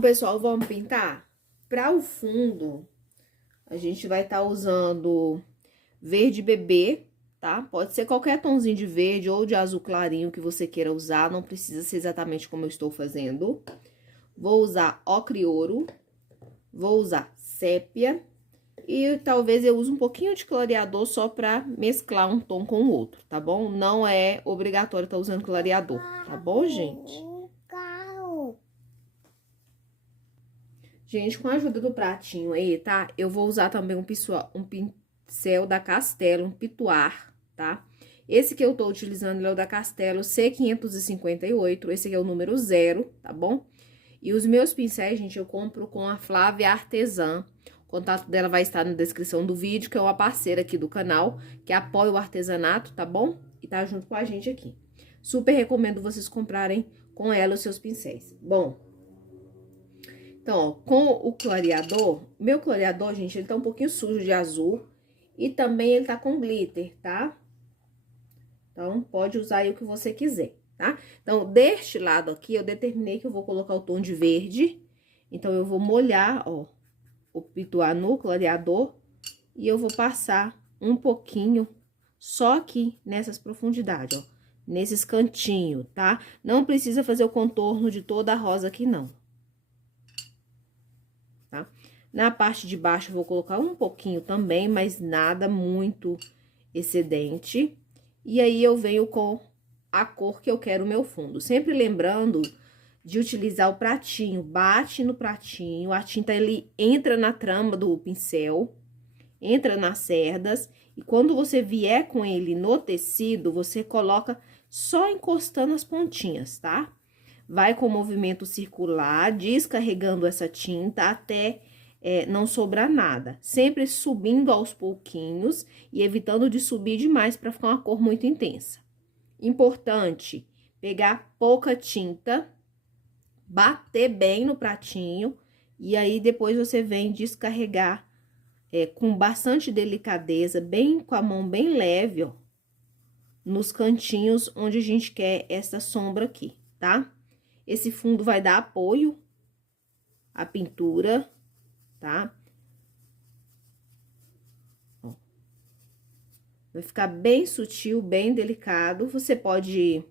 Pessoal, vamos pintar? Para o fundo, a gente vai estar usando verde bebê, tá? Pode ser qualquer tomzinho de verde ou de azul clarinho que você queira usar, não precisa ser exatamente como eu estou fazendo. Vou usar ocre ouro, vou usar sépia e talvez eu use um pouquinho de clareador só para mesclar um tom com o outro, tá bom? Não é obrigatório estar usando clareador, tá bom, gente? Gente, com a ajuda do pratinho aí, tá? Eu vou usar também um pincel da Castelo, um pituar, tá? Esse que eu tô utilizando é o da Castelo C558, esse aqui é o número 0, tá bom? E os meus pincéis, gente, eu compro com a Flávia Artesã. O contato dela vai estar na descrição do vídeo, que é uma parceira aqui do canal, que apoia o artesanato, tá bom? E tá junto com a gente aqui. Super recomendo vocês comprarem com ela os seus pincéis. Bom, então, ó, com o clareador, meu clareador, gente, ele tá um pouquinho sujo de azul e também ele tá com glitter, tá? Então, pode usar aí o que você quiser, tá? Então, deste lado aqui, eu determinei que eu vou colocar o tom de verde. Então, eu vou molhar, ó, o pituar no clareador e eu vou passar um pouquinho só aqui nessas profundidades, ó, nesses cantinhos, tá? Não precisa fazer o contorno de toda a rosa aqui, não. Tá? Na parte de baixo, eu vou colocar um pouquinho também, mas nada muito excedente. E aí, eu venho com a cor que eu quero o meu fundo. Sempre lembrando de utilizar o pratinho. Bate no pratinho, a tinta, ele entra na trama do pincel, entra nas cerdas. E quando você vier com ele no tecido, você coloca só encostando as pontinhas, tá? Vai com o movimento circular, descarregando essa tinta até não sobrar nada. Sempre subindo aos pouquinhos e evitando de subir demais para ficar uma cor muito intensa. Importante, pegar pouca tinta, bater bem no pratinho e aí depois você vem descarregar com bastante delicadeza, bem com a mão bem leve, ó, nos cantinhos onde a gente quer essa sombra aqui, tá? Esse fundo vai dar apoio à pintura, tá? Ó. Vai ficar bem sutil, bem delicado. Você pode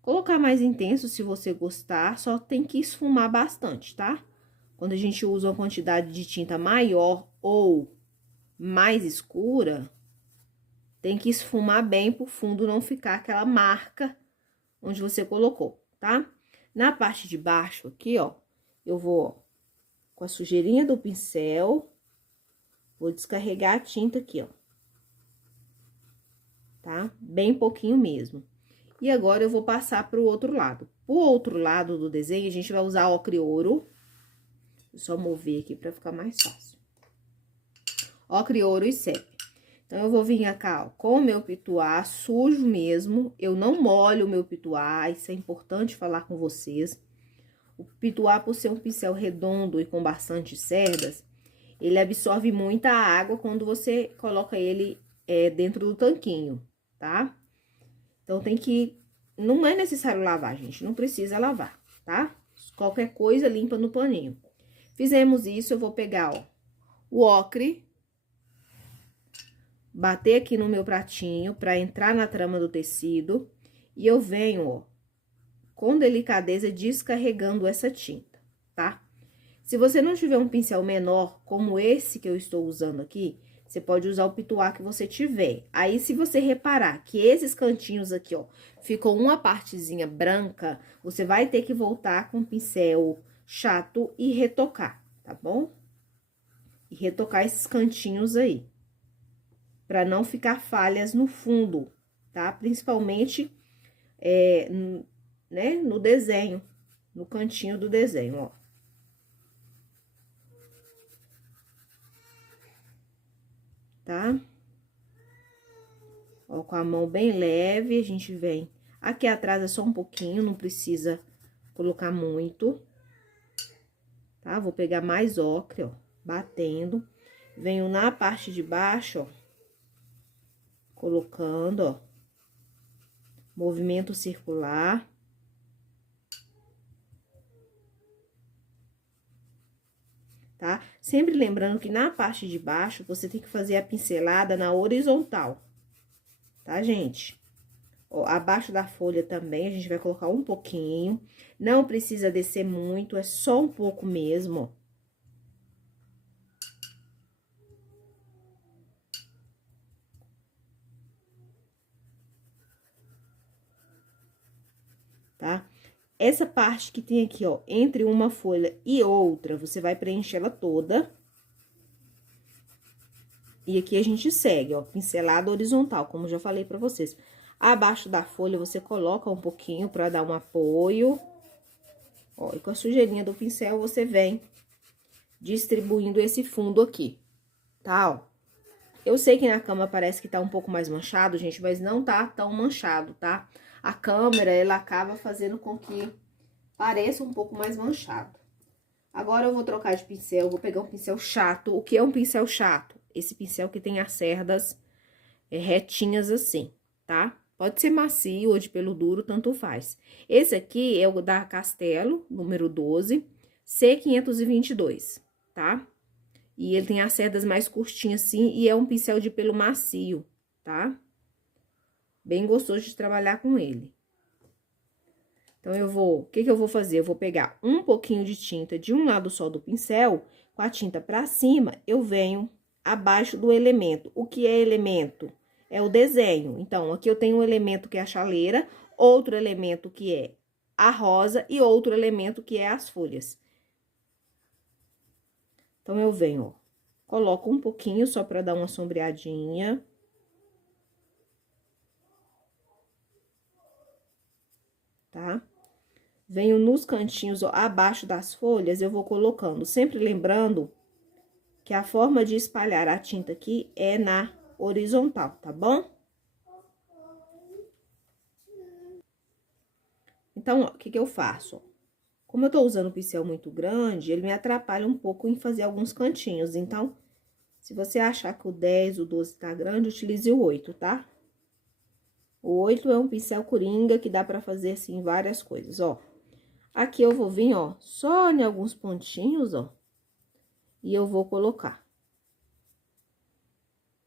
colocar mais intenso se você gostar, só tem que esfumar bastante, tá? Quando a gente usa uma quantidade de tinta maior ou mais escura, tem que esfumar bem pro fundo não ficar aquela marca onde você colocou, tá? Na parte de baixo aqui, ó, eu vou, ó, com a sujeirinha do pincel, vou descarregar a tinta aqui, ó. Tá? Bem pouquinho mesmo. E agora, eu vou passar pro outro lado. O outro lado do desenho, a gente vai usar ocre ouro. Vou só mover aqui pra ficar mais fácil. Ocre ouro e sépia. Então, eu vou vir cá, ó, com o meu pituar sujo mesmo. Eu não molho o meu pituar, isso é importante falar com vocês. O pituar, por ser um pincel redondo e com bastante cerdas, ele absorve muita água quando você coloca ele dentro do tanquinho, tá? Então, tem que... Não é necessário lavar, gente, não precisa lavar, tá? Qualquer coisa, limpa no paninho. Fizemos isso, eu vou pegar, ó, o ocre, bater aqui no meu pratinho pra entrar na trama do tecido. E eu venho, ó, com delicadeza, descarregando essa tinta, tá? Se você não tiver um pincel menor, como esse que eu estou usando aqui, você pode usar o pituar que você tiver. Aí, se você reparar que esses cantinhos aqui, ó, ficou uma partezinha branca, você vai ter que voltar com o pincel chato e retocar, tá bom? E retocar esses cantinhos aí, pra não ficar falhas no fundo, tá? Principalmente, né, no desenho, no cantinho do desenho, ó. Tá? Ó, com a mão bem leve, a gente vem... Aqui atrás é só um pouquinho, não precisa colocar muito, tá? Vou pegar mais ocre, ó, batendo. Venho na parte de baixo, ó, colocando, ó, movimento circular. tá? Sempre lembrando que na parte de baixo, você tem que fazer a pincelada na horizontal, tá, gente? Ó, abaixo da folha também, a gente vai colocar um pouquinho. Não precisa descer muito, é só um pouco mesmo, ó. Tá? Essa parte que tem aqui, ó, entre uma folha e outra, você vai preencher ela toda. E aqui a gente segue, ó, pincelada horizontal, como já falei pra vocês. Abaixo da folha, você coloca um pouquinho pra dar um apoio. Ó, e com a sujeirinha do pincel, você vem distribuindo esse fundo aqui, tá, ó. Eu sei que na cama parece que tá um pouco mais manchado, gente, mas não tá tão manchado, tá? A câmera, ela acaba fazendo com que pareça um pouco mais manchado. Agora, eu vou trocar de pincel, vou pegar um pincel chato. O que é um pincel chato? Esse pincel que tem as cerdas retinhas assim, tá? Pode ser macio ou de pelo duro, tanto faz. Esse aqui é o da Castelo, número 12, C522, tá? E ele tem as cerdas mais curtinhas assim, e é um pincel de pelo macio, tá? Bem gostoso de trabalhar com ele. Então, o que eu vou fazer? Eu vou pegar um pouquinho de tinta de um lado só do pincel, com a tinta pra cima, eu venho abaixo do elemento. O que é elemento? É o desenho. Então, aqui eu tenho um elemento que é a chaleira, outro elemento que é a rosa e outro elemento que é as folhas. Então, eu venho, ó, coloco um pouquinho só pra dar uma sombreadinha. Tá? Venho nos cantinhos, ó, abaixo das folhas, eu vou colocando, sempre lembrando que a forma de espalhar a tinta aqui é na horizontal, tá bom? Então, ó, o que eu faço? Ó? Como eu tô usando um pincel muito grande, ele me atrapalha um pouco em fazer alguns cantinhos. Então, se você achar que o 10, o 12 tá grande, utilize o 8, tá? O 8 é um pincel coringa que dá pra fazer, assim, várias coisas, ó. Aqui eu vou vir, ó, só em alguns pontinhos, ó. E eu vou colocar,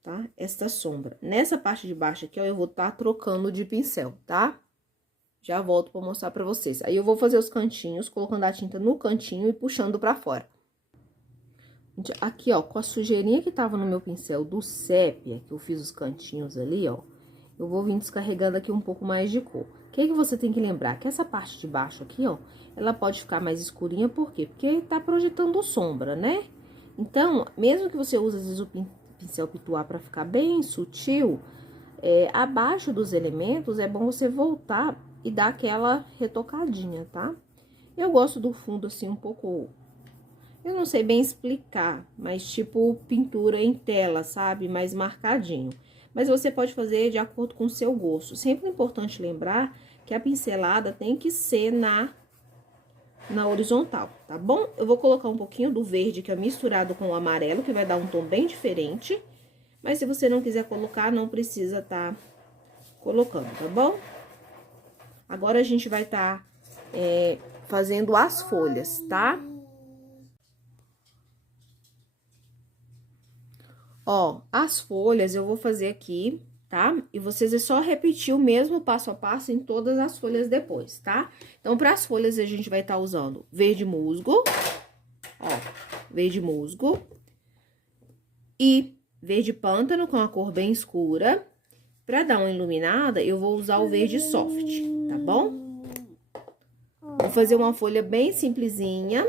tá? Esta sombra. Nessa parte de baixo aqui, ó, eu vou tá trocando de pincel, tá? Já volto pra mostrar pra vocês. Aí, eu vou fazer os cantinhos, colocando a tinta no cantinho e puxando pra fora. Aqui, ó, com a sujeirinha que tava no meu pincel do sépia, que eu fiz os cantinhos ali, ó, eu vou vir descarregando aqui um pouco mais de cor. O que você tem que lembrar? Que essa parte de baixo aqui, ó, ela pode ficar mais escurinha, por quê? Porque tá projetando sombra, né? Então, mesmo que você use, às vezes, o pincel pituá pra ficar bem sutil, abaixo dos elementos, é bom você voltar e dar aquela retocadinha, tá? Eu gosto do fundo, assim, um pouco... Eu não sei bem explicar, mas tipo pintura em tela, sabe? Mais marcadinho. Mas você pode fazer de acordo com o seu gosto. Sempre é importante lembrar que a pincelada tem que ser na horizontal, tá bom? Eu vou colocar um pouquinho do verde, que é misturado com o amarelo, que vai dar um tom bem diferente. Mas se você não quiser colocar, não precisa tá colocando, tá bom? Agora, a gente vai tá fazendo as folhas, tá? Ó, as folhas eu vou fazer aqui, tá? E vocês é só repetir o mesmo passo a passo em todas as folhas depois, tá? Então, para as folhas, a gente vai estar usando verde musgo, ó, verde musgo e verde pântano com a cor bem escura. Pra dar uma iluminada, eu vou usar o verde soft, tá bom? Vou fazer uma folha bem simplesinha,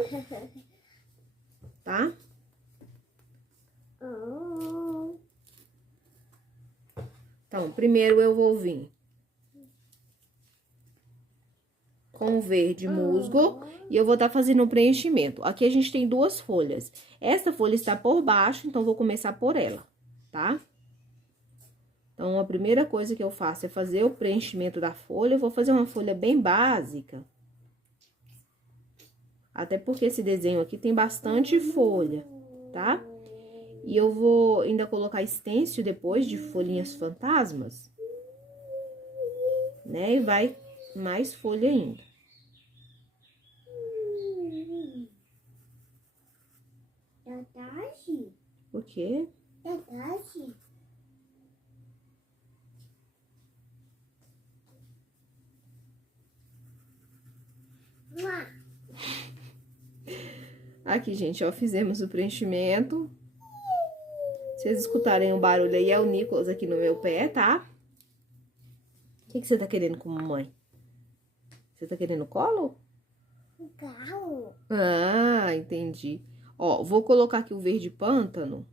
tá? Então, primeiro eu vou vir com o verde musgo e eu vou estar fazendo o preenchimento. Aqui a gente tem duas folhas. Essa folha está por baixo, então vou começar por ela, tá? Então, a primeira coisa que eu faço é fazer o preenchimento da folha. Eu vou fazer uma folha bem básica. Até porque esse desenho aqui tem bastante folha, tá? E eu vou ainda colocar stencil depois de folhinhas fantasmas, né? E vai mais folha ainda. quê? Verdade. Aqui, gente, ó, fizemos o preenchimento. Se vocês escutarem o barulho aí, é o Nicolas aqui no meu pé, tá? O que você tá querendo com a mamãe? Você tá querendo colo? Carro. Ah, entendi. Ó, vou colocar aqui o verde pântano.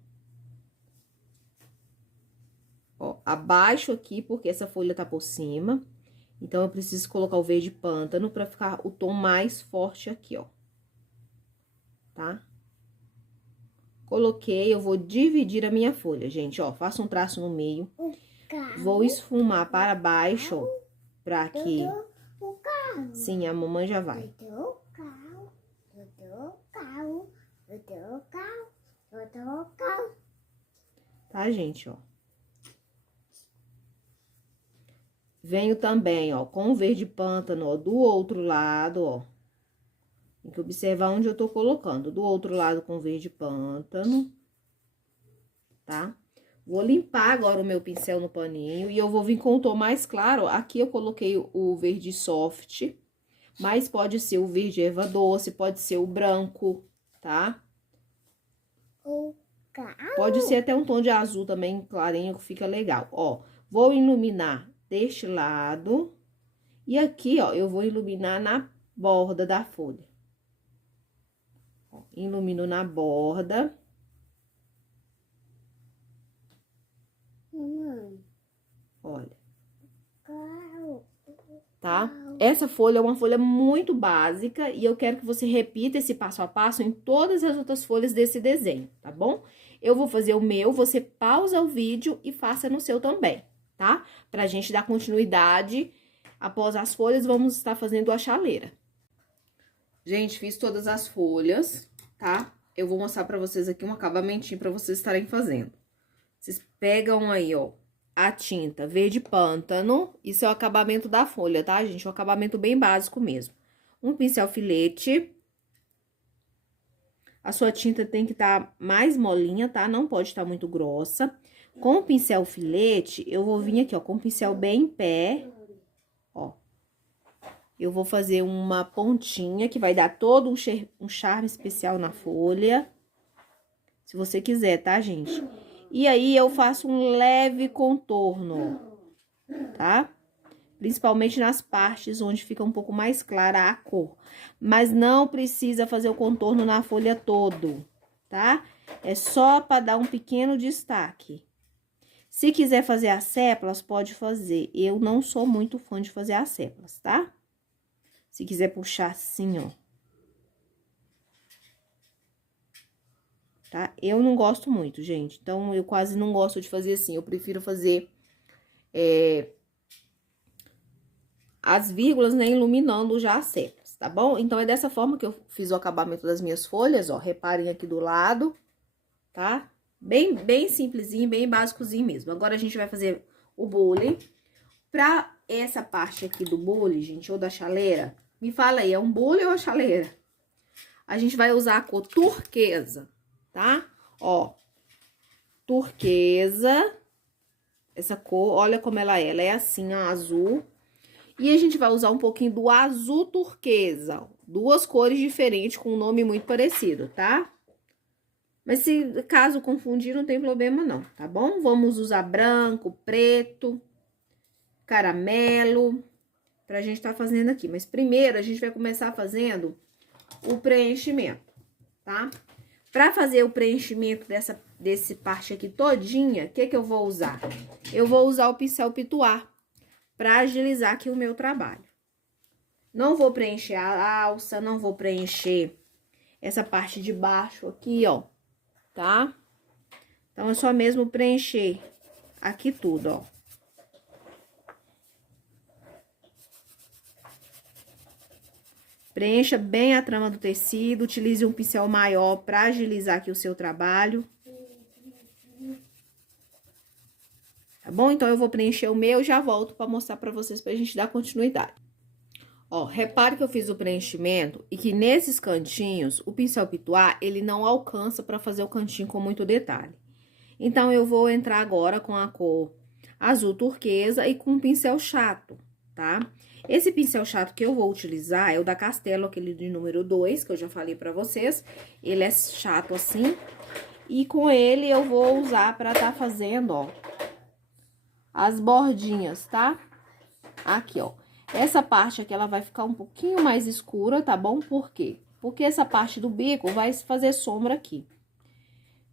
Ó, abaixo aqui, porque essa folha tá por cima. Então, eu preciso colocar o verde pântano pra ficar o tom mais forte aqui, ó. Tá? Coloquei, eu vou dividir a minha folha, gente, ó. Faço um traço no meio. Vou esfumar para baixo, ó. Pra que... Sim, a mamãe já vai. Tá, gente, ó. Venho também, ó, com o verde pântano, ó, do outro lado, ó. Tem que observar onde eu tô colocando. Do outro lado com o verde pântano, tá? Vou limpar agora o meu pincel no paninho e eu vou vir com o tom mais claro. Aqui eu coloquei o verde soft, mas pode ser o verde erva doce, pode ser o branco, tá? Pode ser até um tom de azul também, clarinho, que fica legal. Ó, vou iluminar deste lado e aqui, ó, eu vou iluminar na borda da folha. Ó, ilumino na borda. Olha. Tá? Essa folha é uma folha muito básica e eu quero que você repita esse passo a passo em todas as outras folhas desse desenho, tá bom? Eu vou fazer o meu, você pausa o vídeo e faça no seu também, tá? Pra gente dar continuidade, após as folhas, vamos estar fazendo a chaleira. Gente, fiz todas as folhas, tá? Eu vou mostrar pra vocês aqui um acabamentinho pra vocês estarem fazendo. Vocês pegam aí, ó, a tinta verde pântano, isso é o acabamento da folha, tá, gente? Um acabamento bem básico mesmo. Um pincel filete. A sua tinta tem que estar mais molinha, tá? Não pode estar muito grossa. Com o pincel filete, eu vou vir aqui, ó, com o pincel bem em pé, ó. Eu vou fazer uma pontinha que vai dar todo um charme especial na folha. Se você quiser, tá, gente? E aí, eu faço um leve contorno, tá? Principalmente nas partes onde fica um pouco mais clara a cor. Mas não precisa fazer o contorno na folha todo, tá? É só para dar um pequeno destaque. Se quiser fazer as sépales, pode fazer. Eu não sou muito fã de fazer as sépales, tá? Se quiser puxar assim, ó. Tá? Eu não gosto muito, gente. Então, eu quase não gosto de fazer assim. Eu prefiro fazer as vírgulas, né, iluminando já as sépales, tá bom? Então, é dessa forma que eu fiz o acabamento das minhas folhas, ó. Reparem aqui do lado, tá? Bem simplesinho, bem básicozinho mesmo. Agora, a gente vai fazer o bule. Pra essa parte aqui do bule, gente, ou da chaleira, me fala aí, é um bule ou a chaleira? A gente vai usar a cor turquesa, tá? Ó, turquesa, essa cor, olha como ela é assim, ó, azul. E a gente vai usar um pouquinho do azul turquesa, duas cores diferentes com um nome muito parecido, tá? Mas se caso confundir, não tem problema não, tá bom? Vamos usar branco, preto, caramelo, pra gente tá fazendo aqui. Mas primeiro, a gente vai começar fazendo o preenchimento, tá? Pra fazer o preenchimento desse parte aqui todinha, o que eu vou usar? Eu vou usar o pincel pituar pra agilizar aqui o meu trabalho. Não vou preencher a alça, não vou preencher essa parte de baixo aqui, ó, tá? Então, é só mesmo preencher aqui tudo, ó. Preencha bem a trama do tecido, utilize um pincel maior para agilizar aqui o seu trabalho. Tá bom? Então, eu vou preencher o meu e já volto para mostrar para vocês, pra gente dar continuidade. Ó, repare que eu fiz o preenchimento e que nesses cantinhos, o pincel pituar, ele não alcança para fazer o cantinho com muito detalhe. Então, eu vou entrar agora com a cor azul turquesa e com um pincel chato, tá? Esse pincel chato que eu vou utilizar é o da Castelo, aquele de número 2, que eu já falei pra vocês. Ele é chato assim. E com ele eu vou usar pra tá fazendo, ó, as bordinhas, tá? Aqui, ó. Essa parte aqui, ela vai ficar um pouquinho mais escura, tá bom? Por quê? Porque essa parte do bico vai fazer sombra aqui.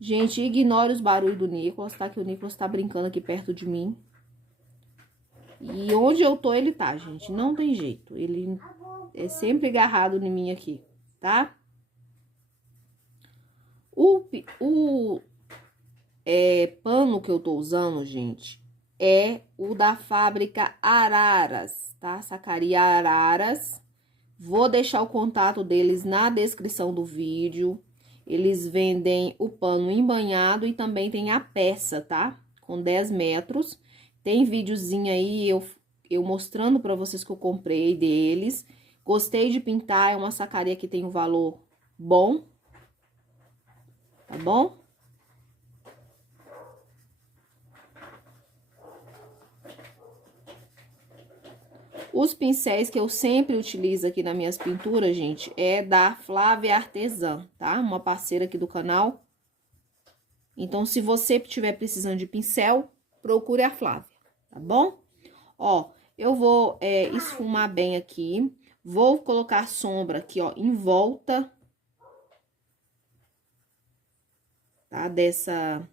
Gente, ignore os barulhos do Nicolas, tá? Que o Nicolas tá brincando aqui perto de mim. E onde eu tô, ele tá, gente. Não tem jeito. Ele é sempre agarrado em mim aqui, tá? O pano que eu tô usando, gente, é o da fábrica Araras, tá? Sacaria Araras. Vou deixar o contato deles na descrição do vídeo. Eles vendem o pano embanhado e também tem a peça, tá? Com 10 metros. Tem videozinho aí eu mostrando pra vocês que eu comprei deles. Gostei de pintar, é uma sacaria que tem um valor bom. Tá bom? Os pincéis que eu sempre utilizo aqui nas minhas pinturas, gente, é da Flávia Artesã, tá? Uma parceira aqui do canal. Então, se você estiver precisando de pincel, procure a Flávia, tá bom? Ó, eu vou esfumar bem aqui. Vou colocar sombra aqui, ó, em volta, tá? Desta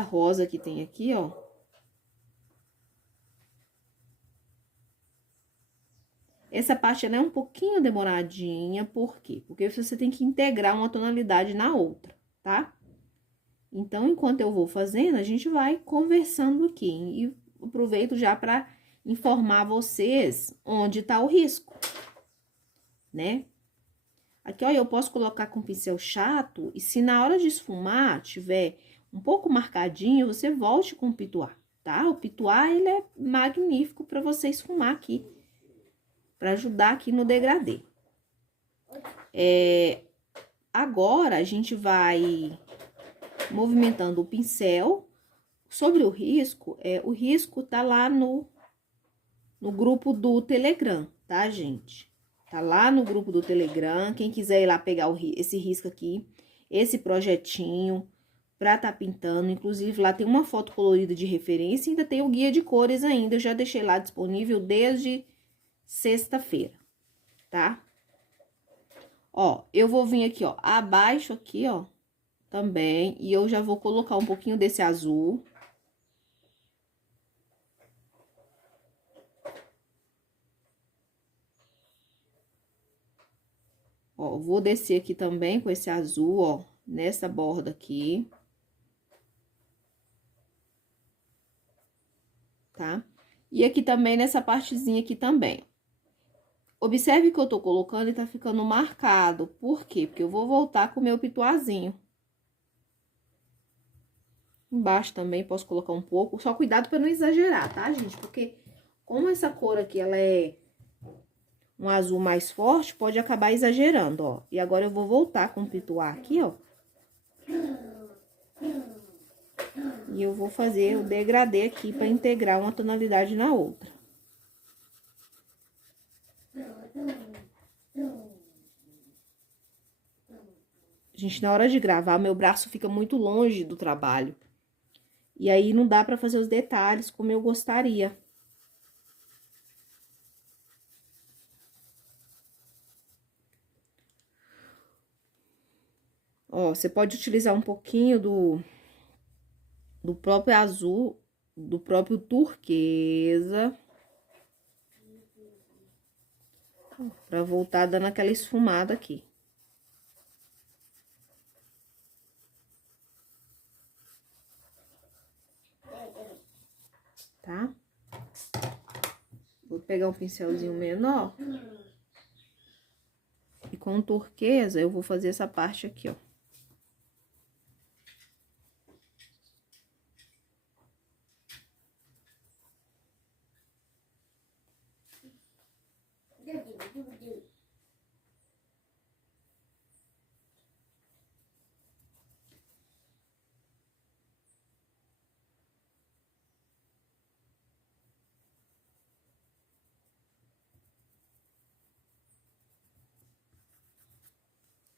rosa que tem aqui, ó. Essa parte, ela é um pouquinho demoradinha, por quê? Porque você tem que integrar uma tonalidade na outra, tá? Então, enquanto eu vou fazendo, a gente vai conversando aqui. E aproveito já para informar vocês onde tá o risco, né? Aqui, ó, eu posso colocar com pincel chato, e se na hora de esfumar tiver um pouco marcadinho, você volte com o pituá, tá? O pituá, ele é magnífico para você esfumar aqui, para ajudar aqui no degradê. Agora, a gente vai movimentando o pincel. Sobre o risco tá lá no grupo do Telegram, tá, gente? Tá lá no grupo do Telegram. Quem quiser ir lá pegar esse risco aqui, esse projetinho pra tá pintando. Inclusive, lá tem uma foto colorida de referência e ainda tem o guia de cores ainda. Eu já deixei lá disponível desde sexta-feira, tá? Ó, eu vou vir aqui, ó, abaixo aqui, ó, também. E eu já vou colocar um pouquinho desse azul. Ó, vou descer aqui também com esse azul, ó, nessa borda aqui. Tá? E aqui também, nessa partezinha aqui também. Observe que eu tô colocando e tá ficando marcado. Por quê? Porque eu vou voltar com o meu pituazinho. Embaixo também posso colocar um pouco. Só cuidado pra não exagerar, tá, gente? Porque como essa cor aqui, ela é um azul mais forte, pode acabar exagerando, ó. E agora eu vou voltar com o pituá aqui, ó. E eu vou fazer o degradê aqui pra integrar uma tonalidade na outra. Gente, na hora de gravar, meu braço fica muito longe do trabalho. E aí, não dá pra fazer os detalhes como eu gostaria. Ó, você pode utilizar um pouquinho do próprio azul, do próprio turquesa. Pra voltar dando aquela esfumada aqui. Tá? Vou pegar um pincelzinho menor. E com o turquesa, eu vou fazer essa parte aqui, ó.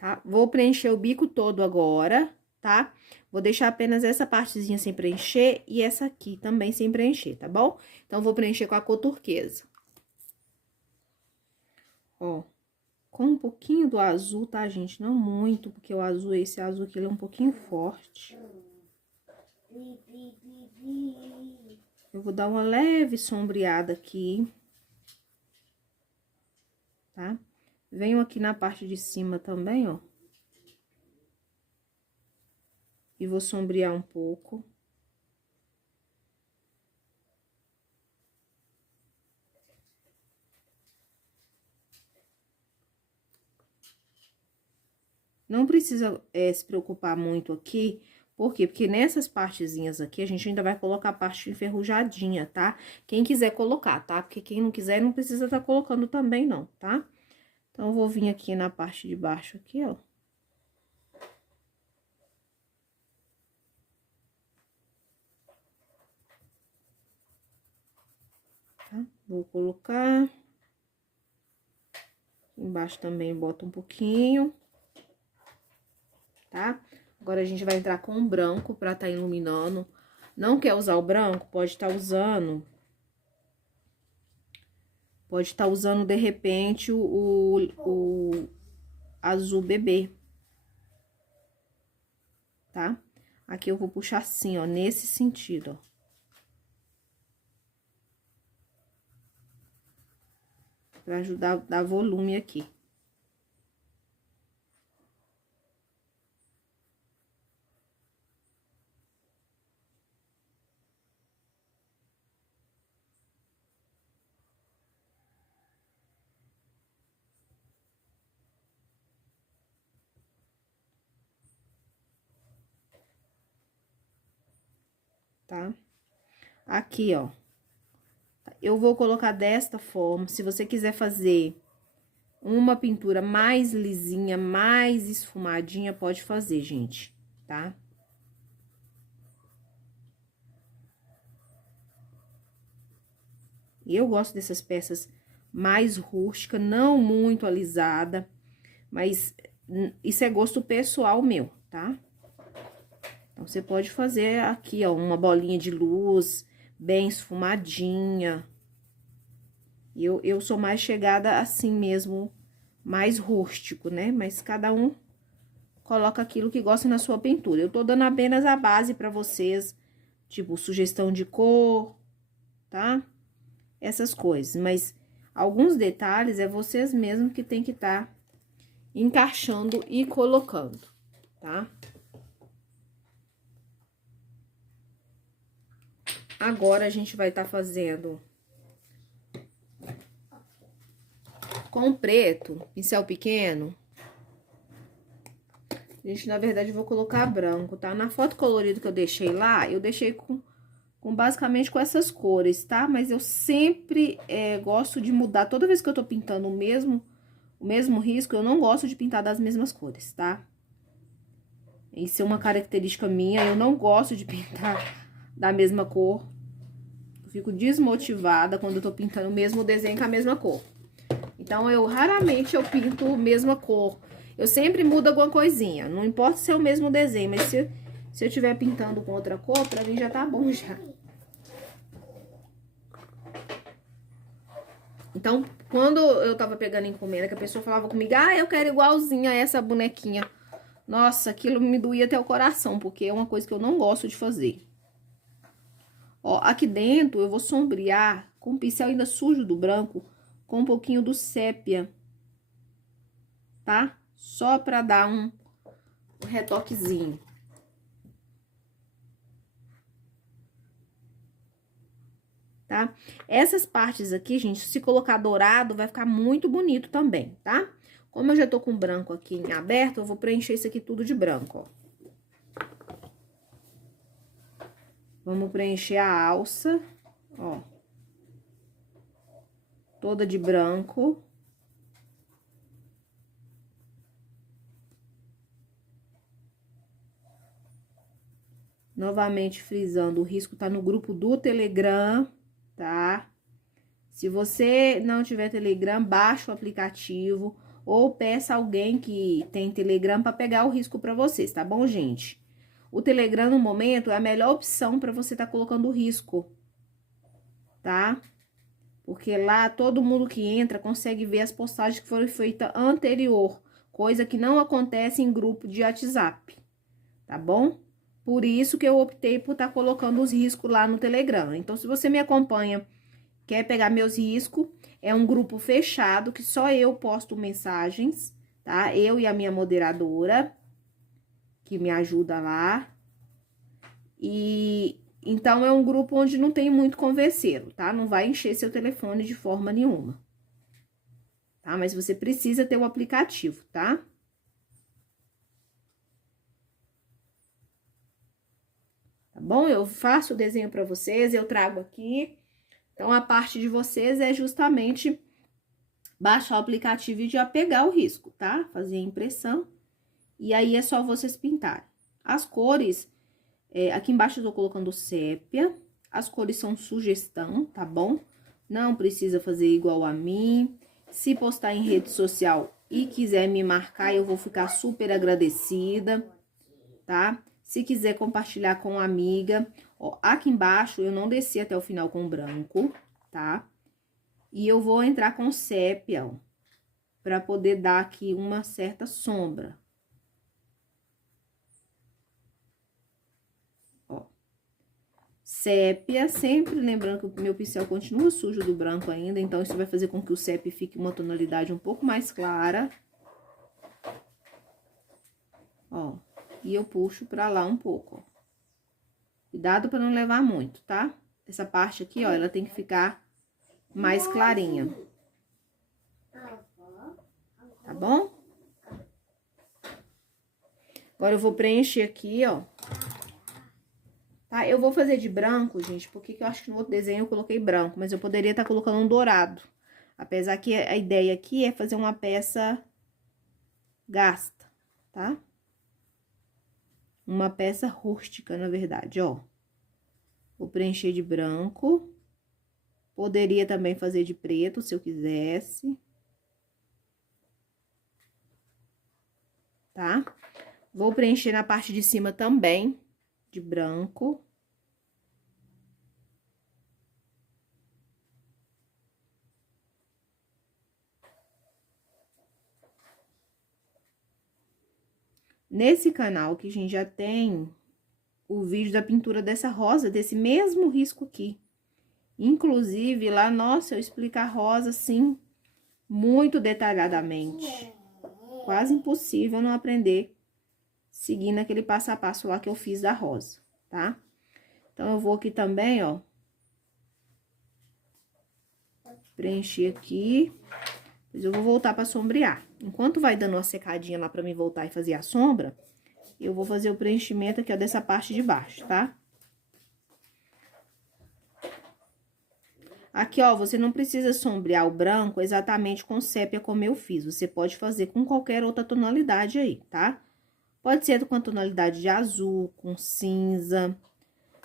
tá? Vou preencher o bico todo agora, tá? Vou deixar apenas essa partezinha sem preencher e essa aqui também sem preencher, tá bom? Então, vou preencher com a cor turquesa. Ó, com um pouquinho do azul, tá, gente? Não muito, porque o azul, esse azul aqui, ele é um pouquinho forte. Eu vou dar uma leve sombreada aqui, tá? Venho aqui na parte de cima também, ó. E vou sombrear um pouco. Não precisa se preocupar muito aqui. Por quê? Porque nessas partezinhas aqui, a gente ainda vai colocar a parte enferrujadinha, tá? Quem quiser colocar, tá? Porque quem não quiser, não precisa tá colocando também, não, tá? Então, eu vou vir aqui na parte de baixo aqui, ó. Tá? Vou colocar. Embaixo também boto um pouquinho. Tá? Agora, a gente vai entrar com o branco pra tá iluminando. Não quer usar o branco? Pode estar usando... Pode estar usando, de repente, o azul bebê. Tá? Aqui eu vou puxar assim, ó, nesse sentido, ó. Pra ajudar a dar volume aqui. Tá? Aqui, ó. Eu vou colocar desta forma. Se você quiser fazer uma pintura mais lisinha, mais esfumadinha, pode fazer, gente, tá? E eu gosto dessas peças mais rústica, não muito alisada, mas isso é gosto pessoal meu, tá? Então, você pode fazer aqui, ó, uma bolinha de luz bem esfumadinha. Eu sou mais chegada assim mesmo, mais rústico, né? Mas cada um coloca aquilo que gosta na sua pintura. Eu tô dando apenas a base pra vocês, tipo, sugestão de cor, tá? Essas coisas, mas alguns detalhes é vocês mesmos que tem que tá encaixando e colocando, tá? Agora, a gente vai tá fazendo com preto, pincel pequeno. Gente, na verdade, eu vou colocar branco, tá? Na foto colorida que eu deixei lá, eu deixei com basicamente com essas cores, tá? Mas eu sempre gosto de mudar. Toda vez que eu tô pintando o mesmo risco, eu não gosto de pintar das mesmas cores, tá? Isso é uma característica minha, eu não gosto de pintar da mesma cor. Eu fico desmotivada quando eu tô pintando o mesmo desenho com a mesma cor. Então, raramente eu pinto a mesma cor. Eu sempre mudo alguma coisinha. Não importa se é o mesmo desenho, mas se eu estiver pintando com outra cor, pra mim já tá bom já. Então, quando eu tava pegando encomenda, que a pessoa falava comigo, ah, eu quero igualzinha a essa bonequinha. Nossa, aquilo me doía até o coração, porque é uma coisa que eu não gosto de fazer. Ó, aqui dentro eu vou sombrear com o pincel ainda sujo do branco, com um pouquinho do sépia, tá? Só pra dar um retoquezinho. Tá? Essas partes aqui, gente, se colocar dourado, vai ficar muito bonito também, tá? Como eu já tô com branco aqui em aberto, eu vou preencher isso aqui tudo de branco, ó. Vamos preencher a alça, ó. Toda de branco. Novamente frisando, o risco tá no grupo do Telegram, tá? Se você não tiver Telegram, baixa o aplicativo. ou peça alguém que tem Telegram para pegar o risco para vocês, tá bom, gente? O Telegram, no momento, é a melhor opção para você estar colocando o risco, tá? Porque lá todo mundo que entra consegue ver as postagens que foram feitas anterior, coisa que não acontece em grupo de WhatsApp, tá bom? Por isso que eu optei por estar colocando os riscos lá no Telegram. Então, se você me acompanha, quer pegar meus riscos, é um grupo fechado que só eu posto mensagens, tá? Eu e a minha moderadora, que me ajuda lá. E então é um grupo onde não tem muito converseiro, tá? Não vai encher seu telefone de forma nenhuma. Tá? Mas você precisa ter o aplicativo, tá? Tá bom? Eu faço o desenho para vocês, eu trago aqui. Então, a parte de vocês é justamente baixar o aplicativo e já pegar o risco, tá? Fazer a impressão. E aí, é só vocês pintarem. As cores, aqui embaixo eu tô colocando sépia. As cores são sugestão, tá bom? Não precisa fazer igual a mim. Se postar em rede social e quiser me marcar, eu vou ficar super agradecida, tá? Se quiser compartilhar com uma amiga, ó, aqui embaixo eu não desci até o final com branco, tá? E eu vou entrar com sépia, ó, pra poder dar aqui uma certa sombra. Ó. Sépia, sempre lembrando que o meu pincel continua sujo do branco ainda, então isso vai fazer com que o sépia fique uma tonalidade um pouco mais clara. Ó. E eu puxo pra lá um pouco, ó. Cuidado pra não levar muito, tá? Essa parte aqui, ó, ela tem que ficar mais clarinha. Tá bom? Agora eu vou preencher aqui, ó. Tá? Eu vou fazer de branco, gente, porque eu acho que no outro desenho eu coloquei branco, mas eu poderia estar colocando um dourado. Apesar que a ideia aqui é fazer uma peça gasta, tá? Uma peça rústica, na verdade, ó. Vou preencher de branco. Poderia também fazer de preto, se eu quisesse. Tá? Vou preencher na parte de cima também, de branco. Nesse canal que a gente já tem o vídeo da pintura dessa rosa, desse mesmo risco aqui. Inclusive, lá, nossa, eu explico a rosa, assim, muito detalhadamente. Quase impossível não aprender seguindo aquele passo a passo lá que eu fiz da rosa, tá? Então, eu vou aqui também, ó. Preencher aqui. Depois eu vou voltar pra sombrear. Enquanto vai dando uma secadinha lá pra mim voltar e fazer a sombra, eu vou fazer o preenchimento aqui, ó, dessa parte de baixo, tá? Aqui, ó, você não precisa sombrear o branco exatamente com sépia como eu fiz. Você pode fazer com qualquer outra tonalidade aí, tá? Pode ser com a tonalidade de azul, com cinza,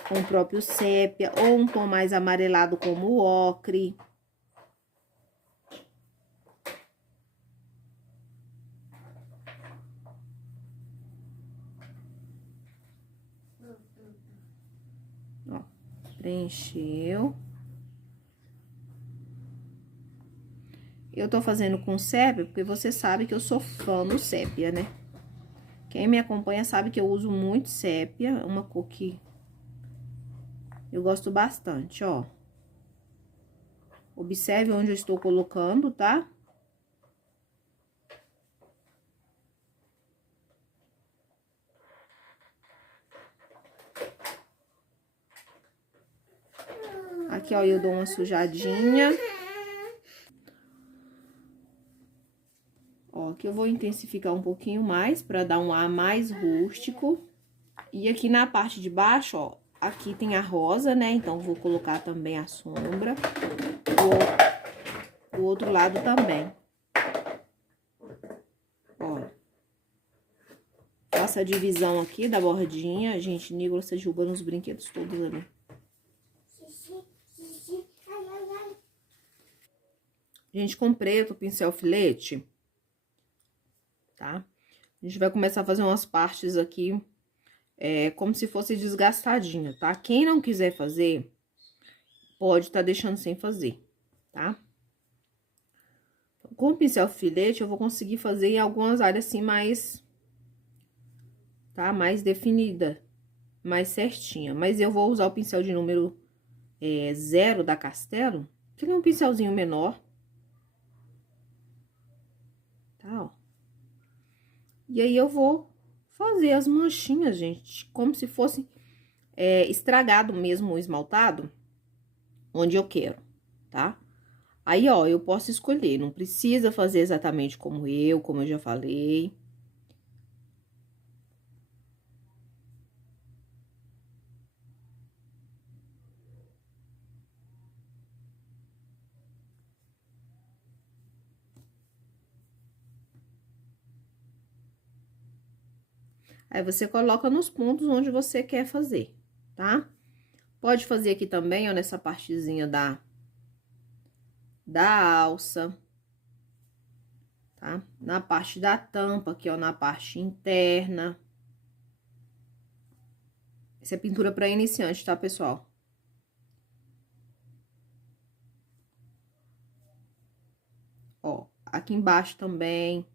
com o próprio sépia, ou um tom mais amarelado como o ocre. Ó, preencheu. Eu tô fazendo com sépia porque você sabe que eu sou fã do sépia, né? Quem me acompanha sabe que eu uso muito sépia, é uma cor que eu gosto bastante, ó. Observe onde eu estou colocando, tá? Aqui, ó, eu dou uma sujadinha. Ó, aqui eu vou intensificar um pouquinho mais pra dar um ar mais rústico. E aqui na parte de baixo, ó, aqui tem a rosa, né? Então, vou colocar também a sombra. Do outro lado também. Ó. Faço a divisão aqui da bordinha. Gente, Nicolas tá derrubando os brinquedos todos ali. Gente, comprei outro pincel filete. tá? A gente vai começar a fazer umas partes aqui, como se fosse desgastadinha, tá? Quem não quiser fazer, pode estar deixando sem fazer, tá? Com o pincel filete, eu vou conseguir fazer em algumas áreas assim mais, tá? Mais definida, mais certinha. Mas eu vou usar o pincel de número 0 da Castelo, que ele é um pincelzinho menor. Tá, ó. E aí, eu vou fazer as manchinhas, gente, como se fosse estragado mesmo o esmaltado, onde eu quero, tá? Aí, ó, eu posso escolher, não precisa fazer exatamente como eu já falei. Aí, você coloca nos pontos onde você quer fazer, tá? Pode fazer aqui também, ó, nessa partezinha da alça, tá? Na parte da tampa, aqui, ó, na parte interna. Essa é pintura para iniciante, tá, pessoal? Ó, aqui embaixo também.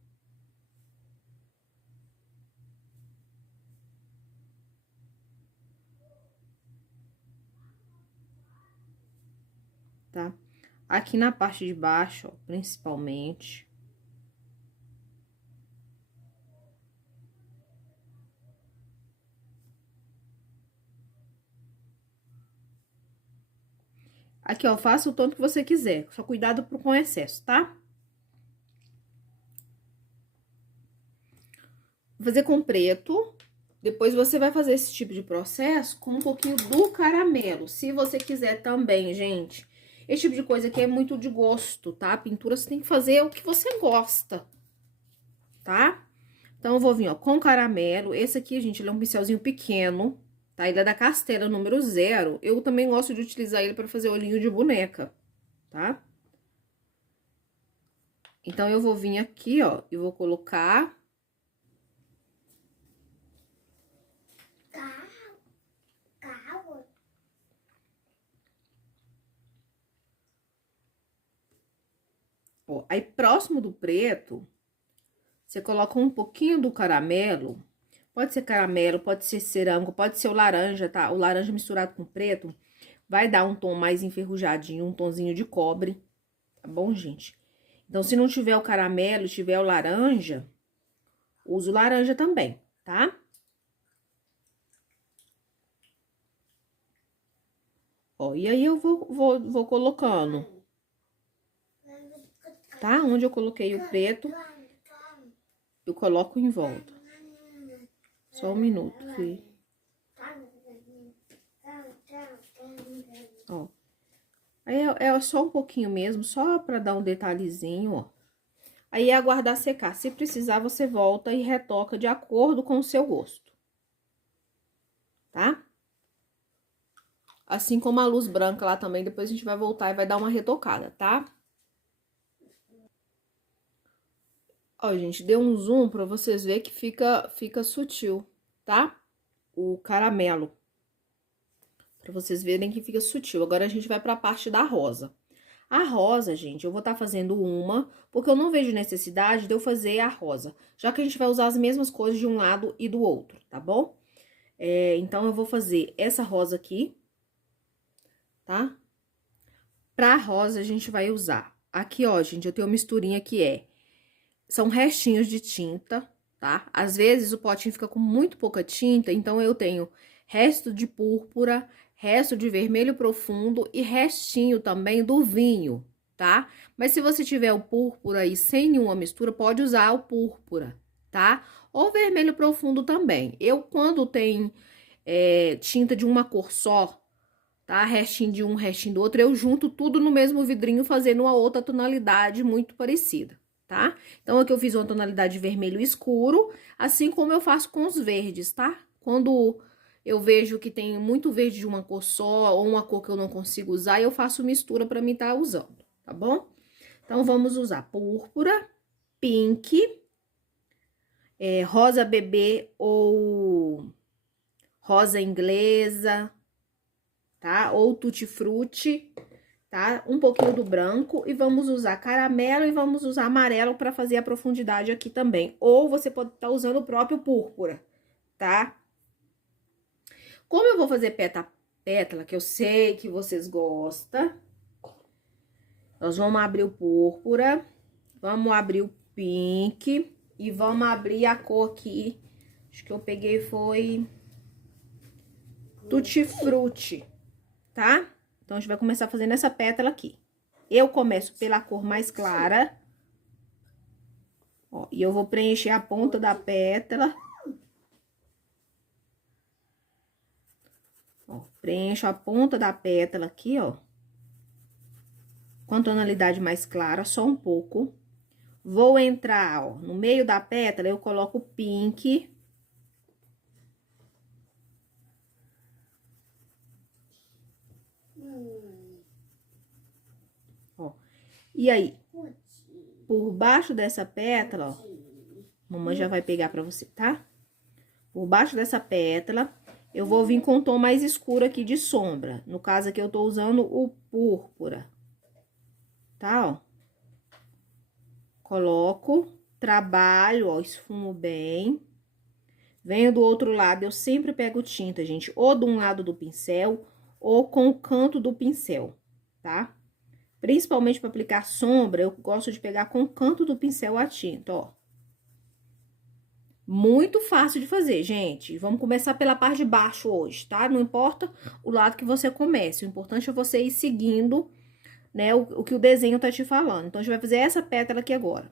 Tá? Aqui na parte de baixo, ó, principalmente. Aqui, ó, faça o tom que você quiser, só cuidado com excesso, tá? Vou fazer com preto, depois você vai fazer esse tipo de processo com um pouquinho do caramelo. Se você quiser também, gente, esse tipo de coisa aqui é muito de gosto, tá? A pintura você tem que fazer o que você gosta, tá? Então, eu vou vir, ó, com caramelo. Esse aqui, gente, ele é um pincelzinho pequeno, tá? Ele é da Castelo número 0. Eu também gosto de utilizar ele pra fazer olhinho de boneca, tá? Então, eu vou vir aqui, ó, e vou colocar... Ó, aí, próximo do preto, você coloca um pouquinho do caramelo. Pode ser caramelo, pode ser cerâmico, pode ser o laranja, tá? O laranja misturado com preto vai dar um tom mais enferrujadinho, um tonzinho de cobre, tá bom, gente? Então, se não tiver o caramelo, tiver o laranja, usa o laranja também, tá? Ó, e aí eu vou colocando, tá? Onde eu coloquei o preto, eu coloco em volta. Só um minuto, filho. Ó. Aí é só um pouquinho mesmo, só pra dar um detalhezinho, ó. Aí é aguardar secar. Se precisar, você volta e retoca de acordo com o seu gosto. Tá? Assim como a luz branca lá também, depois a gente vai voltar e vai dar uma retocada, tá? Ó, gente, deu um zoom pra vocês verem que fica sutil, tá? O caramelo. Pra vocês verem que fica sutil. Agora, a gente vai pra parte da rosa. A rosa, gente, eu vou estar fazendo uma, porque eu não vejo necessidade de eu fazer a rosa, já que a gente vai usar as mesmas cores de um lado e do outro, tá bom? Então, eu vou fazer essa rosa aqui, tá? Pra rosa, a gente vai usar. Aqui, ó, gente, eu tenho uma misturinha que são restinhos de tinta, tá? Às vezes, o potinho fica com muito pouca tinta, então, eu tenho resto de púrpura, resto de vermelho profundo e restinho também do vinho, tá? Mas se você tiver o púrpura aí sem nenhuma mistura, pode usar o púrpura, tá? Ou vermelho profundo também. Eu, quando tem tinta de uma cor só, tá? Restinho de um, restinho do outro, eu junto tudo no mesmo vidrinho, fazendo uma outra tonalidade muito parecida, tá? Então, aqui eu fiz uma tonalidade de vermelho escuro, assim como eu faço com os verdes, tá? Quando eu vejo que tem muito verde de uma cor só, ou uma cor que eu não consigo usar, eu faço mistura pra mim estar usando, tá bom? Então, vamos usar púrpura, pink, rosa bebê ou rosa inglesa, tá? Ou tutti-frutti, tá? Um pouquinho do branco e vamos usar caramelo e vamos usar amarelo para fazer a profundidade aqui também. Ou você pode estar usando o próprio púrpura, tá? Como eu vou fazer pétala, que eu sei que vocês gostam, nós vamos abrir o púrpura, vamos abrir o pink e vamos abrir a cor aqui. Acho que eu peguei foi tutti-frutti, tá? Então, a gente vai começar fazendo essa pétala aqui. Eu começo pela cor mais clara. Ó, e eu vou preencher a ponta da pétala. Ó, preencho a ponta da pétala aqui, ó. Com tonalidade mais clara, só um pouco. Vou entrar, ó, no meio da pétala, eu coloco pink. Ó, e aí, por baixo dessa pétala, ó, mamãe já vai pegar pra você, tá? Por baixo dessa pétala, eu vou vir com um tom mais escuro aqui de sombra. No caso aqui, eu tô usando o púrpura, tá, ó? Coloco, trabalho, ó, esfumo bem. Venho do outro lado, eu sempre pego tinta, gente, ou de um lado do pincel, ou com o canto do pincel, tá? Principalmente para aplicar sombra, eu gosto de pegar com o canto do pincel a tinta, ó. Muito fácil de fazer, gente. Vamos começar pela parte de baixo hoje, tá? Não importa o lado que você comece, o importante é você ir seguindo, né, o que o desenho tá te falando. Então, a gente vai fazer essa pétala aqui agora.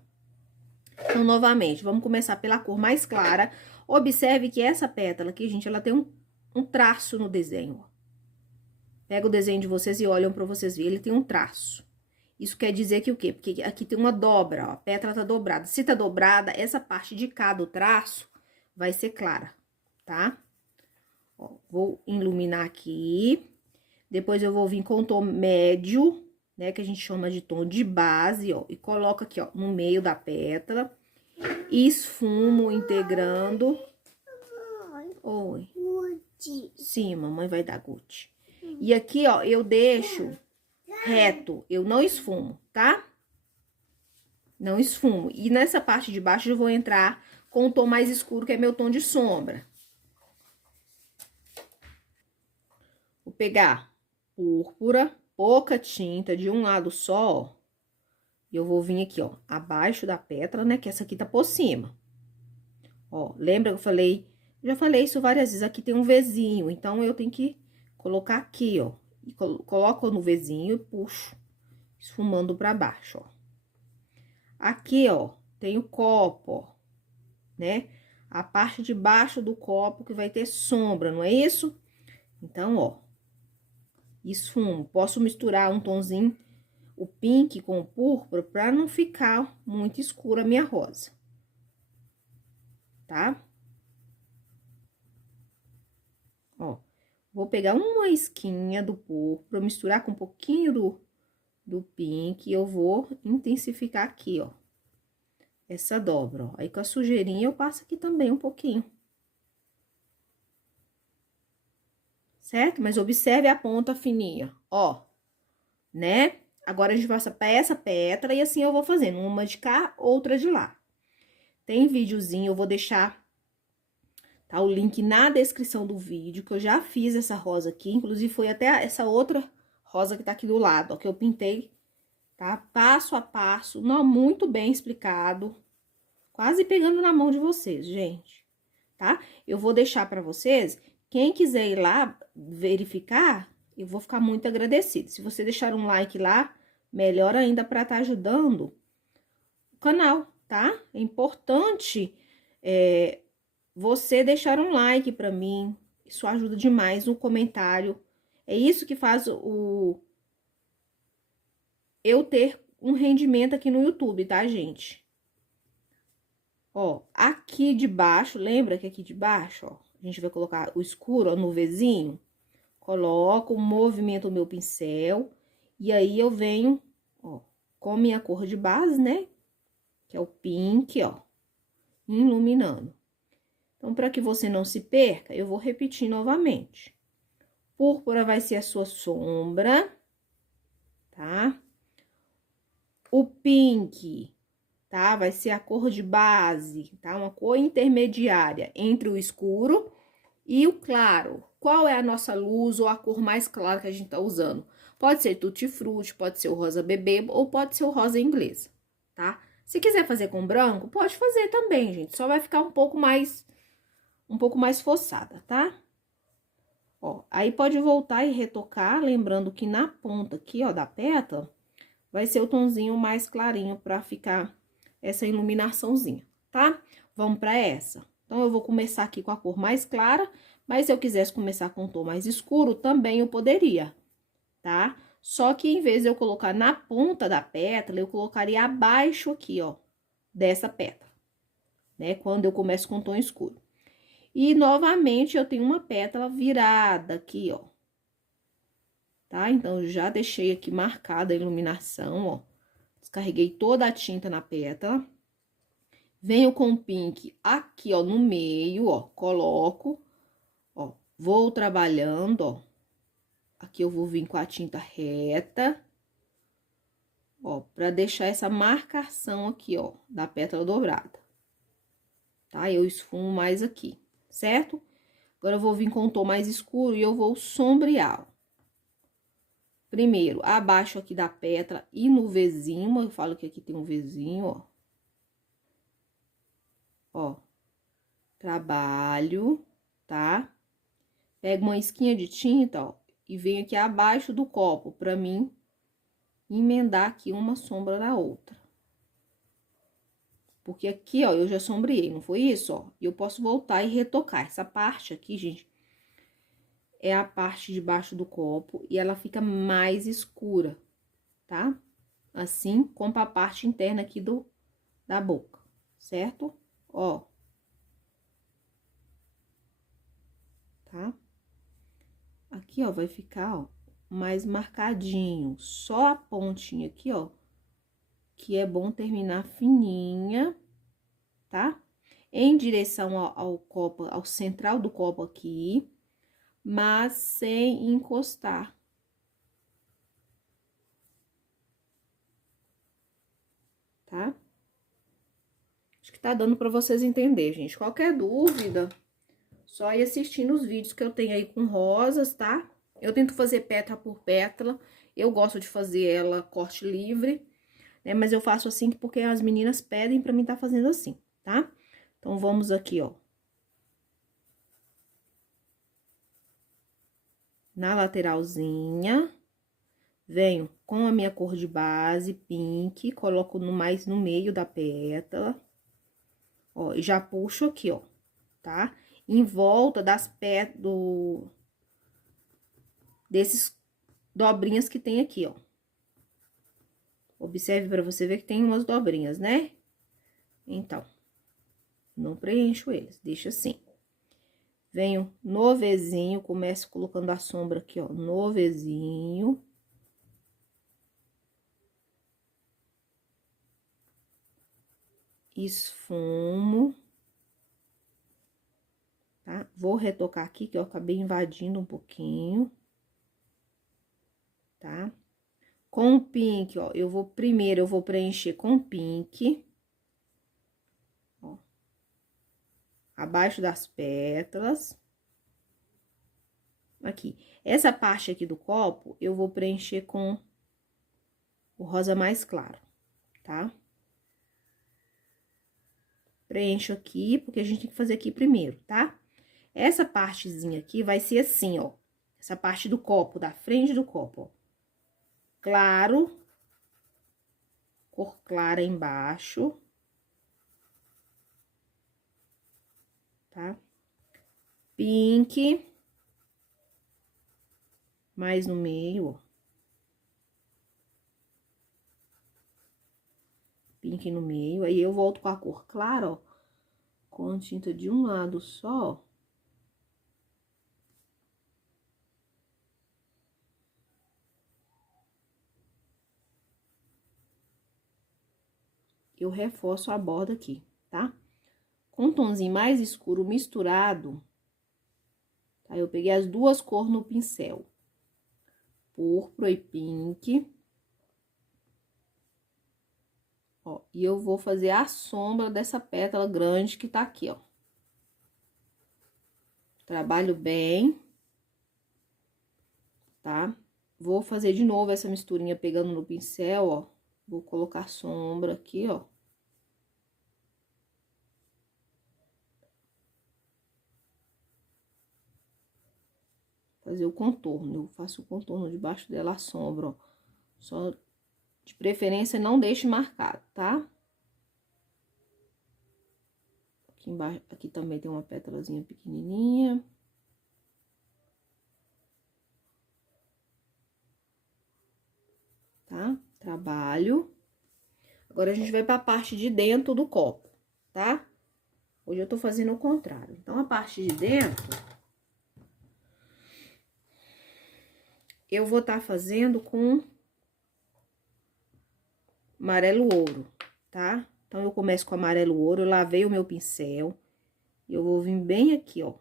Então, novamente, vamos começar pela cor mais clara. Observe que essa pétala aqui, gente, ela tem um traço no desenho, ó. Pega o desenho de vocês e olham pra vocês verem, ele tem um traço. Isso quer dizer que o quê? Porque aqui tem uma dobra, ó, a pétala tá dobrada. Se tá dobrada, essa parte de cá do traço vai ser clara, tá? Ó, vou iluminar aqui. Depois eu vou vir com o tom médio, né, que a gente chama de tom de base, ó. E coloco aqui, ó, no meio da pétala. Esfumo integrando. Oi. Sim, mamãe vai dar Gucci. E aqui, ó, eu deixo reto, eu não esfumo, tá? Não esfumo. E nessa parte de baixo eu vou entrar com o tom mais escuro, que é meu tom de sombra. Vou pegar púrpura, pouca tinta de um lado só, ó. E eu vou vir aqui, ó, abaixo da pétala, né, que essa aqui tá por cima. Ó, lembra que eu falei, já falei isso várias vezes, aqui tem um Vzinho, então eu tenho que colocar aqui, ó. E coloco no Vzinho e puxo, esfumando pra baixo, ó. Aqui, ó, tem o copo, ó, né? A parte de baixo do copo que vai ter sombra, não é isso? Então, ó, esfumo. Posso misturar um tonzinho, o pink com o púrpura, pra não ficar muito escura a minha rosa. Tá? Ó, vou pegar uma esquinha do púrpura, misturar com um pouquinho do pink, e eu vou intensificar aqui, ó, essa dobra, ó. Aí, com a sujeirinha, eu passo aqui também um pouquinho. Certo? Mas observe a ponta fininha, ó, né? Agora, a gente passa pra essa pétala e assim eu vou fazendo, uma de cá, outra de lá. Tem videozinho, eu vou deixar, tá, o link na descrição do vídeo, que eu já fiz essa rosa aqui, inclusive foi até essa outra rosa que tá aqui do lado, ó, que eu pintei, tá? Passo a passo, não, muito bem explicado, quase pegando na mão de vocês, gente, tá? Eu vou deixar pra vocês, quem quiser ir lá verificar, eu vou ficar muito agradecida. Se você deixar um like lá, melhor ainda pra tá ajudando o canal, tá? É importante você deixar um like pra mim, isso ajuda demais, um comentário. É isso que faz eu ter um rendimento aqui no YouTube, tá, gente? Ó, aqui de baixo, lembra que aqui de baixo, ó, a gente vai colocar o escuro, ó, no Vzinho. Coloco, movimento o meu pincel, e aí eu venho, ó, com minha cor de base, né? Que é o pink, ó. iluminando. Então, para que você não se perca, eu vou repetir novamente. Púrpura vai ser a sua sombra, tá? O pink, tá? Vai ser a cor de base, tá? Uma cor intermediária entre o escuro e o claro. Qual é a nossa luz ou a cor mais clara que a gente tá usando? Pode ser tutti-frutti, pode ser o rosa bebê ou pode ser o rosa inglesa, tá? Se quiser fazer com branco, pode fazer também, gente. Só vai ficar um pouco mais forçada, tá? Ó, aí pode voltar e retocar, lembrando que na ponta aqui, ó, da pétala, vai ser o tonzinho mais clarinho pra ficar essa iluminaçãozinha, tá? Vamos pra essa. Então, eu vou começar aqui com a cor mais clara, mas se eu quisesse começar com um tom mais escuro, também eu poderia, tá? Só que em vez de eu colocar na ponta da pétala, eu colocaria abaixo aqui, ó, dessa pétala, né? Quando eu começo com tom escuro. E, novamente, eu tenho uma pétala virada aqui, ó. Tá? Então, eu já deixei aqui marcada a iluminação, ó. Descarreguei toda a tinta na pétala. Venho com o pink aqui, ó, no meio, ó. Coloco, ó. Vou trabalhando, ó. Aqui eu vou vir com a tinta reta. Ó, pra deixar essa marcação aqui, ó, da pétala dobrada. Tá? Eu esfumo mais aqui, certo? Agora, eu vou vir com um tom mais escuro e eu vou sombrear, ó. Primeiro, abaixo aqui da pétala e no Vzinho, eu falo que aqui tem um Vzinho, ó. Ó, trabalho, tá? Pego uma esquinha de tinta, ó, e venho aqui abaixo do copo, pra mim emendar aqui uma sombra na outra. Porque aqui, ó, eu já sombreei, não foi isso, ó? E eu posso voltar e retocar. Essa parte aqui, gente, é a parte de baixo do copo e ela fica mais escura, tá? Assim, como a parte interna aqui da boca, certo? Ó. Tá? Aqui, ó, vai ficar, ó, mais marcadinho. Só a pontinha aqui, ó, que é bom terminar fininha, tá? Em direção ao copo, ao central do copo aqui, mas sem encostar. Tá? Acho que tá dando pra vocês entenderem, gente. Qualquer dúvida, só ir assistindo os vídeos que eu tenho aí com rosas, tá? Eu tento fazer pétala por pétala. Eu gosto de fazer ela corte livre, né? Mas eu faço assim porque as meninas pedem pra mim tá fazendo assim, tá? Então, vamos aqui, ó. Na lateralzinha. Venho com a minha cor de base, pink, coloco mais no meio da pétala. Ó, e já puxo aqui, ó, tá? Em volta das desses dobrinhas que tem aqui, ó. Observe pra você ver que tem umas dobrinhas, né? Então, não preencho eles, deixa assim. Venho no Vzinho, começo colocando a sombra aqui, ó, no Vzinho. Esfumo. Tá? Vou retocar aqui, que eu acabei invadindo um pouquinho. Tá? Com o pink, ó, primeiro eu vou preencher com pink. Ó. Abaixo das pétalas. Aqui. Essa parte aqui do copo, eu vou preencher com o rosa mais claro, tá? Preencho aqui, porque a gente tem que fazer aqui primeiro, tá? Essa partezinha aqui vai ser assim, ó. Essa parte do copo, da frente do copo, ó. Claro. Cor clara embaixo. Tá? Pink. Mais no meio, ó. Pink no meio. Aí, eu volto com a cor clara, ó. Com tinta de um lado só, ó. Eu reforço a borda aqui, tá? com um tomzinho mais escuro misturado. Aí eu peguei as duas cores no pincel, púrpura e pink. Ó, e eu vou fazer a sombra dessa pétala grande que tá aqui, ó. Trabalho bem, tá? Vou fazer de novo essa misturinha pegando no pincel, ó. Vou colocar sombra aqui, ó. Fazer o contorno. Eu faço o contorno debaixo dela, a sombra, ó. Só, de preferência, não deixe marcado, tá? Aqui embaixo, aqui também tem uma pétalazinha pequenininha. Tá? Trabalho. Agora, a gente vai pra parte de dentro do copo, tá? Hoje eu tô fazendo o contrário. Então, a parte de dentro, eu vou estar fazendo com amarelo ouro, tá? Então, eu começo com amarelo ouro, eu lavei o meu pincel. E eu vou vir bem aqui, ó,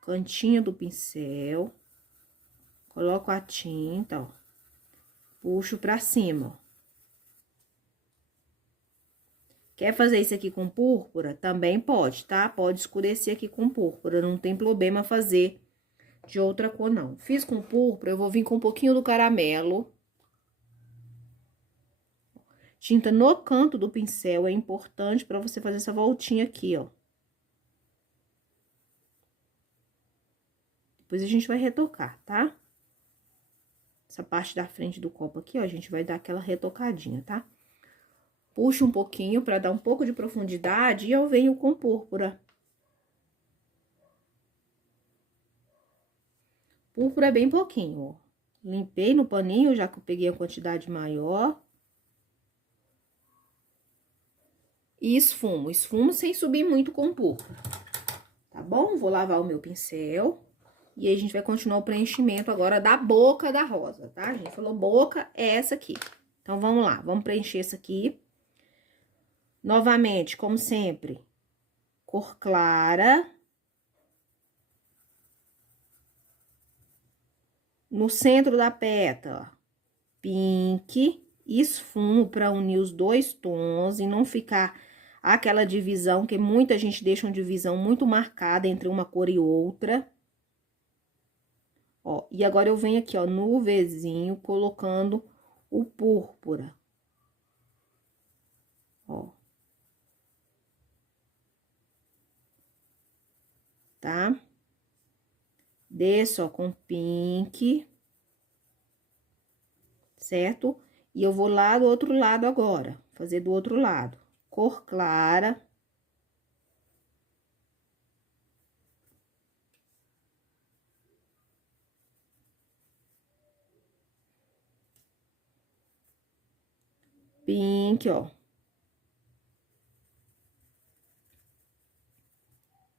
cantinho do pincel. Coloco a tinta, ó. Puxo pra cima, ó. Quer fazer isso aqui com púrpura? Também pode, tá? Pode escurecer aqui com púrpura, não tem problema fazer de outra cor, não. Fiz com púrpura, eu vou vir com um pouquinho do caramelo. Tinta no canto do pincel, é importante pra você fazer essa voltinha aqui, ó. Depois a gente vai retocar, tá? Essa parte da frente do copo aqui, ó, a gente vai dar aquela retocadinha, tá? Puxo um pouquinho pra dar um pouco de profundidade e eu venho com púrpura. Púrpura bem pouquinho, ó. Limpei no paninho, já que eu peguei a quantidade maior. E esfumo. Esfumo sem subir muito com púrpura. Tá bom? Vou lavar o meu pincel. E aí, a gente vai continuar o preenchimento agora da boca da rosa, tá? A gente falou boca, é essa aqui. Então, vamos lá. Vamos preencher essa aqui. Novamente, como sempre, cor clara. No centro da pétala, pink, esfumo para unir os dois tons e não ficar aquela divisão, que muita gente deixa uma divisão muito marcada entre uma cor e outra. Ó, e agora eu venho aqui, ó, no Vzinho, colocando o púrpura. Ó. Tá? Desço, ó, com pink. Certo? E eu vou lá do outro lado agora, fazer do outro lado. Cor clara. Pink, ó.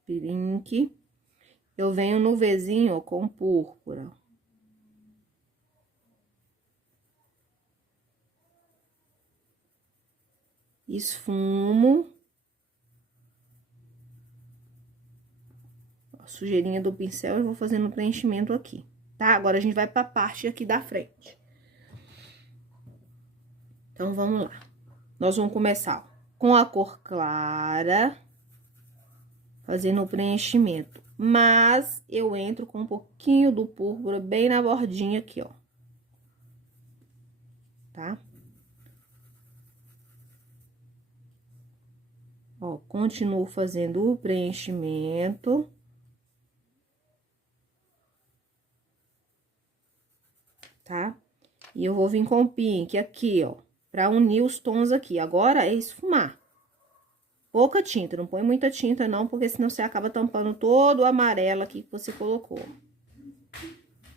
Pink. Eu venho no Vzinho, ó, com púrpura. Esfumo. A sujeirinha do pincel, eu vou fazendo o preenchimento aqui, tá? Agora, a gente vai pra parte aqui da frente. Então, vamos lá. Nós vamos começar, ó, com a cor clara, fazendo o preenchimento. Mas, eu entro com um pouquinho do púrpura bem na bordinha aqui, ó. Tá? Ó, continuo fazendo o preenchimento. Tá? E eu vou vir com o pink aqui, ó, pra unir os tons aqui. Agora, é esfumar. Pouca tinta, não põe muita tinta não, porque senão você acaba tampando todo o amarelo aqui que você colocou.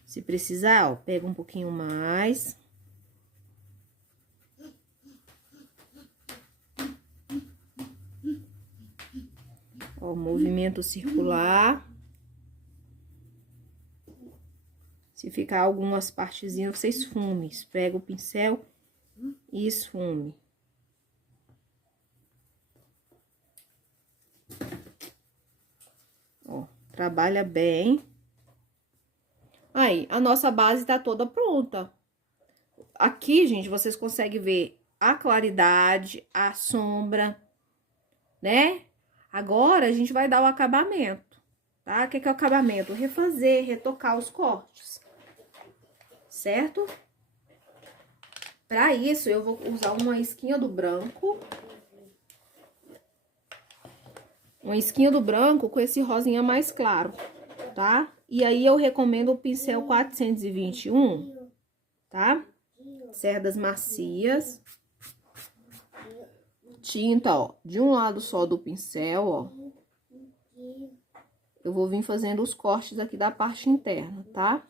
Se precisar, ó, pega um pouquinho mais. Ó, movimento circular. Se ficar algumas partezinhas, você esfume. Pega o pincel e esfume. Trabalha bem. Aí, a nossa base tá toda pronta. Aqui, gente, vocês conseguem ver a claridade, a sombra, né? Agora, a gente vai dar o acabamento, tá? O que é o acabamento? Refazer, retocar os cortes, certo? Pra isso, eu vou usar uma isquinha do branco. Uma isquinha do branco com esse rosinha mais claro, tá? E aí, eu recomendo o pincel 421, tá? Cerdas macias. Tinta, ó, de um lado só do pincel, ó. Eu vou vir fazendo os cortes aqui da parte interna, tá?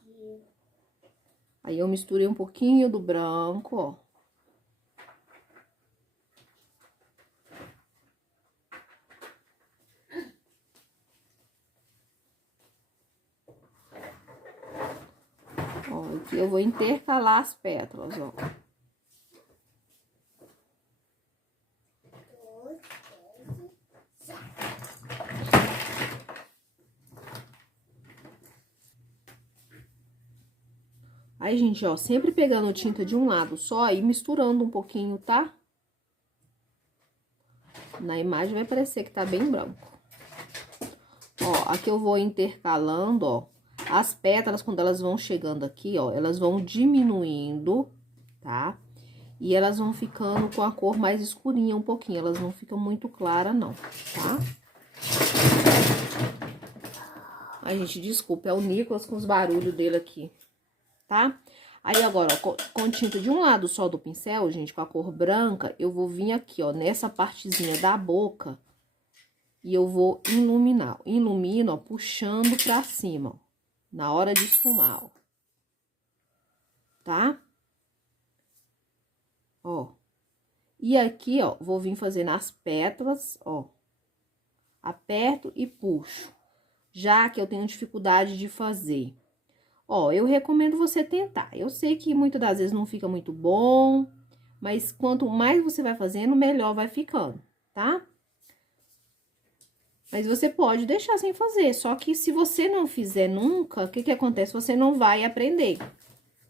Aí, eu misturei um pouquinho do branco, ó. Ó, aqui eu vou intercalar as pétalas, ó. Aí, gente, ó, sempre pegando tinta de um lado só e misturando um pouquinho, tá? Na imagem vai parecer que tá bem branco. Ó, aqui eu vou intercalando, ó. As pétalas, quando elas vão chegando aqui, ó, elas vão diminuindo, tá? E elas vão ficando com a cor mais escurinha um pouquinho, elas não ficam muito claras, não, tá? Ai, gente, desculpa, é o Nicolas com os barulhos dele aqui, tá? Aí, agora, ó, com tinta de um lado só do pincel, gente, com a cor branca, eu vou vir aqui, ó, nessa partezinha da boca e eu vou iluminar. Ilumino, ó, puxando pra cima, ó, na hora de esfumar, ó. Tá? Ó. E aqui, ó, vou vir fazendo as pétalas, ó. Aperto e puxo. Já que eu tenho dificuldade de fazer. Ó, eu recomendo você tentar. Eu sei que muitas das vezes não fica muito bom, mas quanto mais você vai fazendo, melhor vai ficando, tá? Mas você pode deixar sem fazer, só que se você não fizer nunca, o que que acontece? Você não vai aprender.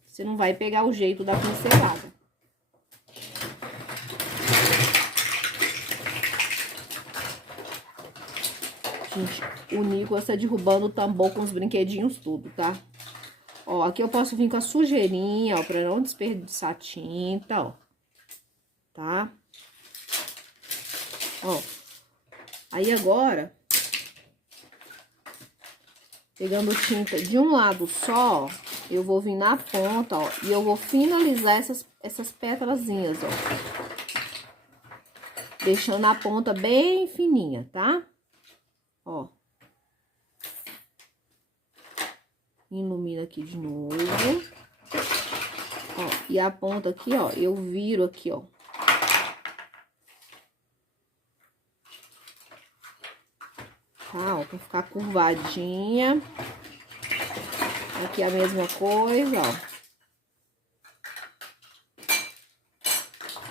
Você não vai pegar o jeito da pincelada. Gente, o Nicolas tá derrubando o tambor com os brinquedinhos tudo, tá? Ó, aqui eu posso vir com a sujeirinha, ó, pra não desperdiçar tinta, ó. Tá? Ó. Aí agora, pegando tinta de um lado só, eu vou vir na ponta, ó, e eu vou finalizar essas pétalazinhas, ó. Deixando a ponta bem fininha, tá? Ó. Ilumina aqui de novo. Ó, e a ponta aqui, ó, eu viro aqui, ó. Tá, ó, pra ficar curvadinha. Aqui a mesma coisa, ó.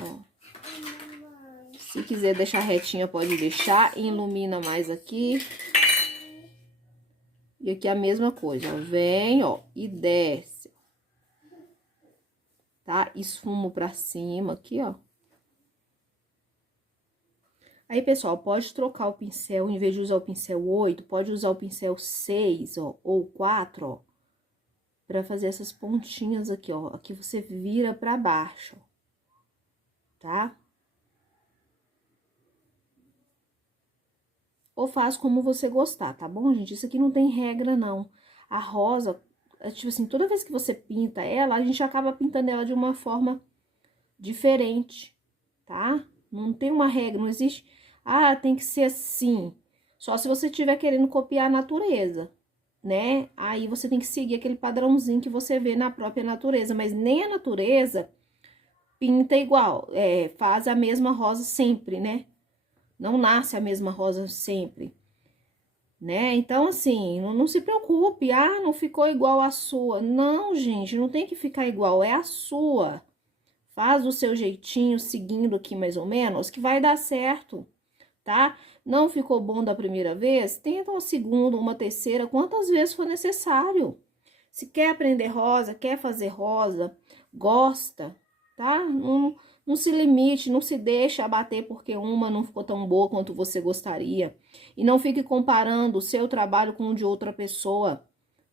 Ó. Se quiser deixar retinha, pode deixar. Ilumina mais aqui. E aqui a mesma coisa, ó. Vem, ó, e desce. Tá? Esfumo pra cima aqui, ó. Aí, pessoal, pode trocar o pincel, em vez de usar o pincel 8, pode usar o pincel 6, ó, ou 4, ó. Pra fazer essas pontinhas aqui, ó. Aqui você vira pra baixo, ó. Tá? Ou faz como você gostar, tá bom, gente? Isso aqui não tem regra, não. A rosa, tipo assim, toda vez que você pinta ela, a gente acaba pintando ela de uma forma diferente, tá? Não tem uma regra, não existe... Ah, tem que ser assim. Só se você estiver querendo copiar a natureza, né? Aí você tem que seguir aquele padrãozinho que você vê na própria natureza. Mas nem a natureza pinta igual, faz a mesma rosa sempre, né? Não nasce a mesma rosa sempre, né? Então, assim, não se preocupe, ah, não ficou igual a sua. Não, gente, não tem que ficar igual, é a sua. Faz do seu jeitinho, seguindo aqui mais ou menos, que vai dar certo. tá? Não ficou bom da primeira vez? Tenta uma segunda, uma terceira, quantas vezes for necessário. Se quer aprender rosa, quer fazer rosa, gosta, tá? Não se limite, não se deixe abater porque uma não ficou tão boa quanto você gostaria. E não fique comparando o seu trabalho com o de outra pessoa,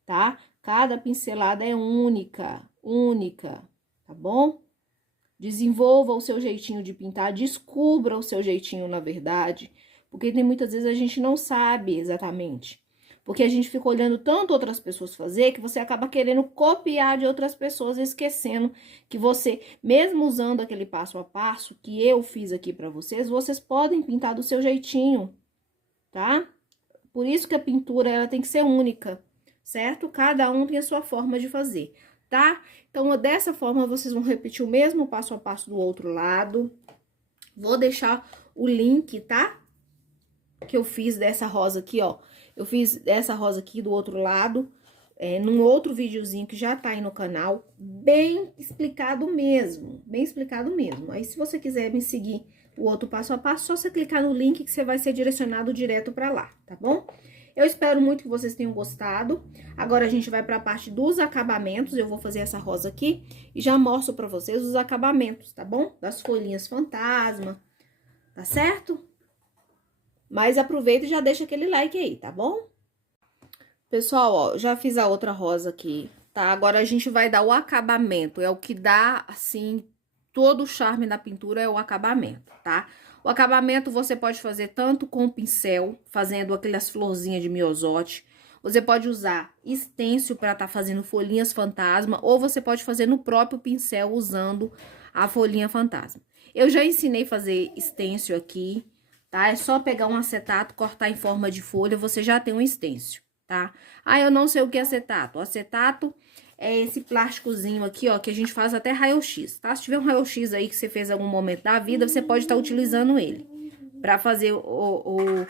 tá? Cada pincelada é única, única, tá bom? Desenvolva o seu jeitinho de pintar, descubra o seu jeitinho na verdade, porque tem muitas vezes a gente não sabe exatamente. Porque a gente fica olhando tanto outras pessoas fazer que você acaba querendo copiar de outras pessoas, esquecendo que você, mesmo usando aquele passo a passo que eu fiz aqui para vocês, vocês podem pintar do seu jeitinho, tá? Por isso que a pintura ela tem que ser única, certo? Cada um tem a sua forma de fazer, tá? Então, dessa forma, vocês vão repetir o mesmo passo a passo do outro lado. Vou deixar o link, tá? Que eu fiz dessa rosa aqui, ó. Eu fiz essa rosa aqui do outro lado, num outro videozinho que já tá aí no canal, bem explicado mesmo, bem explicado mesmo. Aí, se você quiser me seguir o outro passo a passo, só você clicar no link que você vai ser direcionado direto pra lá, tá bom? Eu espero muito que vocês tenham gostado. Agora, a gente vai pra parte dos acabamentos. Eu vou fazer essa rosa aqui e já mostro pra vocês os acabamentos, tá bom? Das folhinhas fantasma, tá certo? Mas aproveita e já deixa aquele like aí, tá bom? Pessoal, ó, já fiz a outra rosa aqui, tá? Agora a gente vai dar o acabamento, é o que dá, assim, todo o charme na pintura é o acabamento, tá? O acabamento você pode fazer tanto com o pincel, fazendo aquelas florzinhas de miosote. Você pode usar stencil para tá fazendo folhinhas fantasma, ou você pode fazer no próprio pincel usando a folhinha fantasma. Eu já ensinei a fazer stencil aqui, tá? É só pegar um acetato, cortar em forma de folha, você já tem um stencil, tá? Ah, eu não sei o que é acetato. O acetato é esse plásticozinho aqui, ó, que a gente faz até raio-x, tá? Se tiver um raio-x aí que você fez em algum momento da vida, você pode estar utilizando ele pra fazer o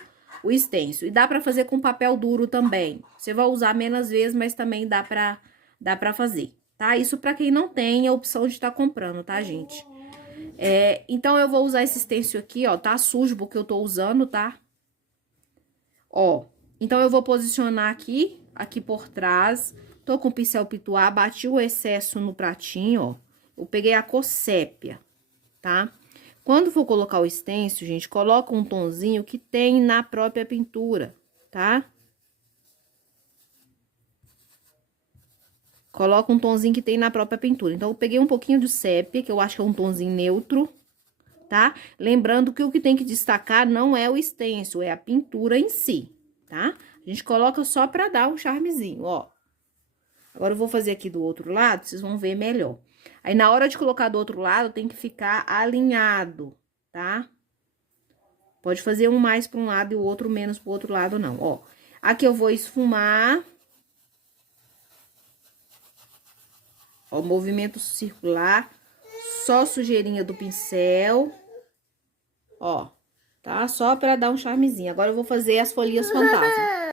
stencil. E dá pra fazer com papel duro também. Você vai usar menos vezes, mas também dá pra fazer, tá? Isso pra quem não tem a opção de estar comprando, tá, gente? Então, eu vou usar esse stencil aqui, ó, tá sujo porque eu tô usando, tá? Ó, então, eu vou posicionar aqui por trás. Tô com o pincel pituá, bati o excesso no pratinho, ó. Eu peguei a cor sépia, tá? Quando for colocar o stencil, gente, coloca um tonzinho que tem na própria pintura, tá? Coloca um tonzinho que tem na própria pintura. Então, eu peguei um pouquinho de sépia, que eu acho que é um tonzinho neutro, tá? Lembrando que o que tem que destacar não é o stencil, é a pintura em si, tá? A gente coloca só pra dar um charmezinho, ó. Agora, eu vou fazer aqui do outro lado, vocês vão ver melhor. Aí, na hora de colocar do outro lado, tem que ficar alinhado, tá? Pode fazer um mais para um lado e o outro menos pro outro lado, não, ó. Aqui eu vou esfumar. Ó, movimento circular, só sujeirinha do pincel. Ó, tá? Só pra dar um charmezinho. Agora, eu vou fazer as folhinhas fantasma.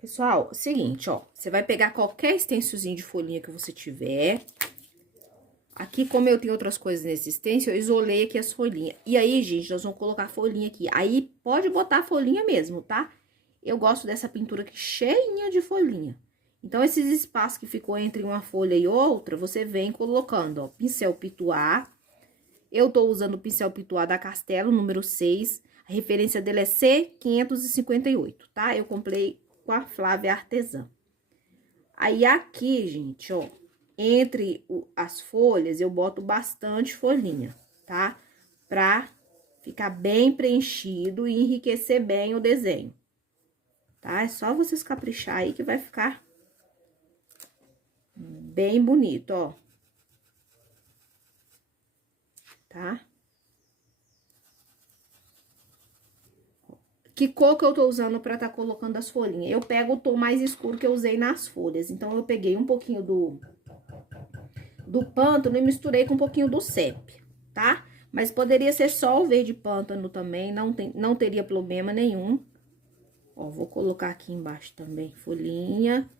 Pessoal, seguinte, ó. Você vai pegar qualquer stencilzinho de folhinha que você tiver. Aqui, como eu tenho outras coisas nesse stencil, eu isolei aqui as folhinhas. E aí, gente, nós vamos colocar folhinha aqui. Aí, pode botar folhinha mesmo, tá? Eu gosto dessa pintura aqui cheinha de folhinha. Então, esses espaços que ficou entre uma folha e outra, você vem colocando, ó, pincel pituá. Eu tô usando o pincel pituá da Castelo, número 6. A referência dele é C558, tá? Eu comprei com a Flávia Artesã. Aí, aqui, gente, ó, entre as folhas, eu boto bastante folhinha, tá? Pra ficar bem preenchido e enriquecer bem o desenho, tá? É só vocês caprichar aí que vai ficar bem bonito, ó. Tá? Que cor que eu tô usando pra tá colocando as folhinhas? Eu pego o tom mais escuro que eu usei nas folhas. Então, eu peguei um pouquinho do pântano e misturei com um pouquinho do sépia, tá? Mas poderia ser só o verde pântano também, não teria problema nenhum. Ó, vou colocar aqui embaixo também, folhinha.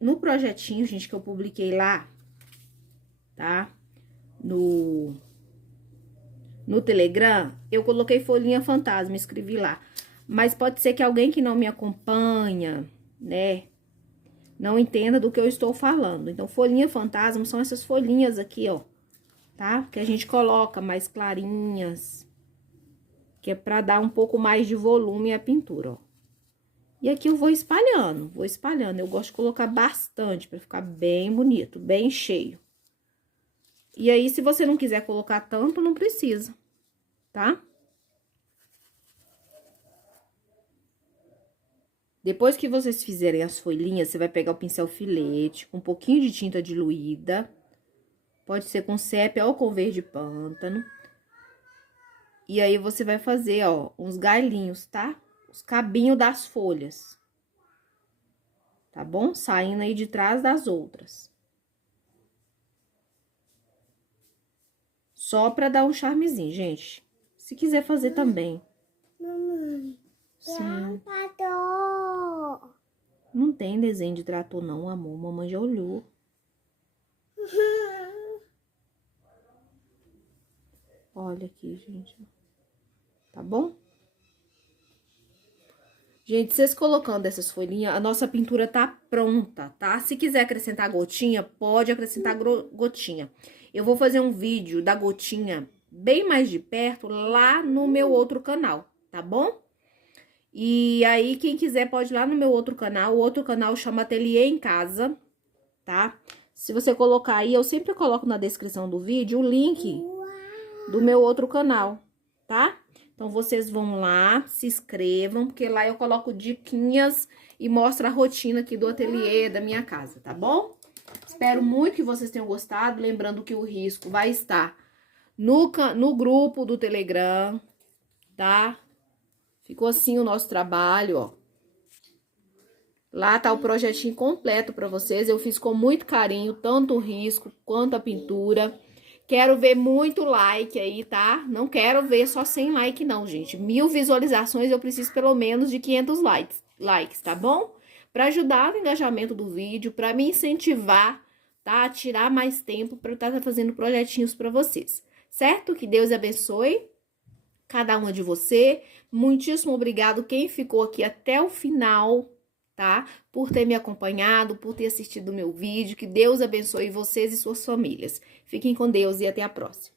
No projetinho, gente, que eu publiquei lá, tá? No no Telegram, eu coloquei folhinha fantasma, escrevi lá. Mas pode ser que alguém que não me acompanha, né, não entenda do que eu estou falando. Então, folhinha fantasma são essas folhinhas aqui, ó, tá? Que a gente coloca mais clarinhas, que é pra dar um pouco mais de volume à pintura, ó. E aqui eu vou espalhando. Eu gosto de colocar bastante pra ficar bem bonito, bem cheio. E aí, se você não quiser colocar tanto, não precisa, tá? Depois que vocês fizerem as folhinhas, você vai pegar o pincel filete com um pouquinho de tinta diluída. Pode ser com sépia ou com verde pântano. E aí, você vai fazer, ó, uns galinhos, tá? Os cabinhos das folhas. Tá bom? Saindo aí de trás das outras. Só pra dar um charmezinho, gente. Se quiser fazer também. Mamãe, Sim. trator. Não tem desenho de trator, não, amor. Mamãe já olhou. Olha aqui, gente. Tá bom? Gente, vocês colocando essas folhinhas, a nossa pintura tá pronta, tá? Se quiser acrescentar gotinha, pode acrescentar gotinha. Eu vou fazer um vídeo da gotinha bem mais de perto lá no meu outro canal, tá bom? E aí, quem quiser pode ir lá no meu outro canal. O outro canal chama Ateliê em Casa, tá? Se você colocar aí, eu sempre coloco na descrição do vídeo o link do meu outro canal, tá? Então, vocês vão lá, se inscrevam, porque lá eu coloco diquinhas e mostro a rotina aqui do ateliê da minha casa, tá bom? Espero muito que vocês tenham gostado. Lembrando que o risco vai estar no grupo do Telegram, tá? Ficou assim o nosso trabalho, ó. Lá tá o projetinho completo pra vocês. Eu fiz com muito carinho, tanto o risco quanto a pintura. Quero ver muito like aí, tá? Não quero ver só 100 like não, gente. 1000 visualizações, eu preciso pelo menos de 500 likes, tá bom? Pra ajudar no engajamento do vídeo, pra me incentivar, tá? A tirar mais tempo pra eu estar fazendo projetinhos pra vocês. Certo? Que Deus abençoe cada uma de você. Muitíssimo obrigado quem ficou aqui até o final, tá? Por ter me acompanhado, por ter assistido o meu vídeo. Que Deus abençoe vocês e suas famílias. Fiquem com Deus e até a próxima.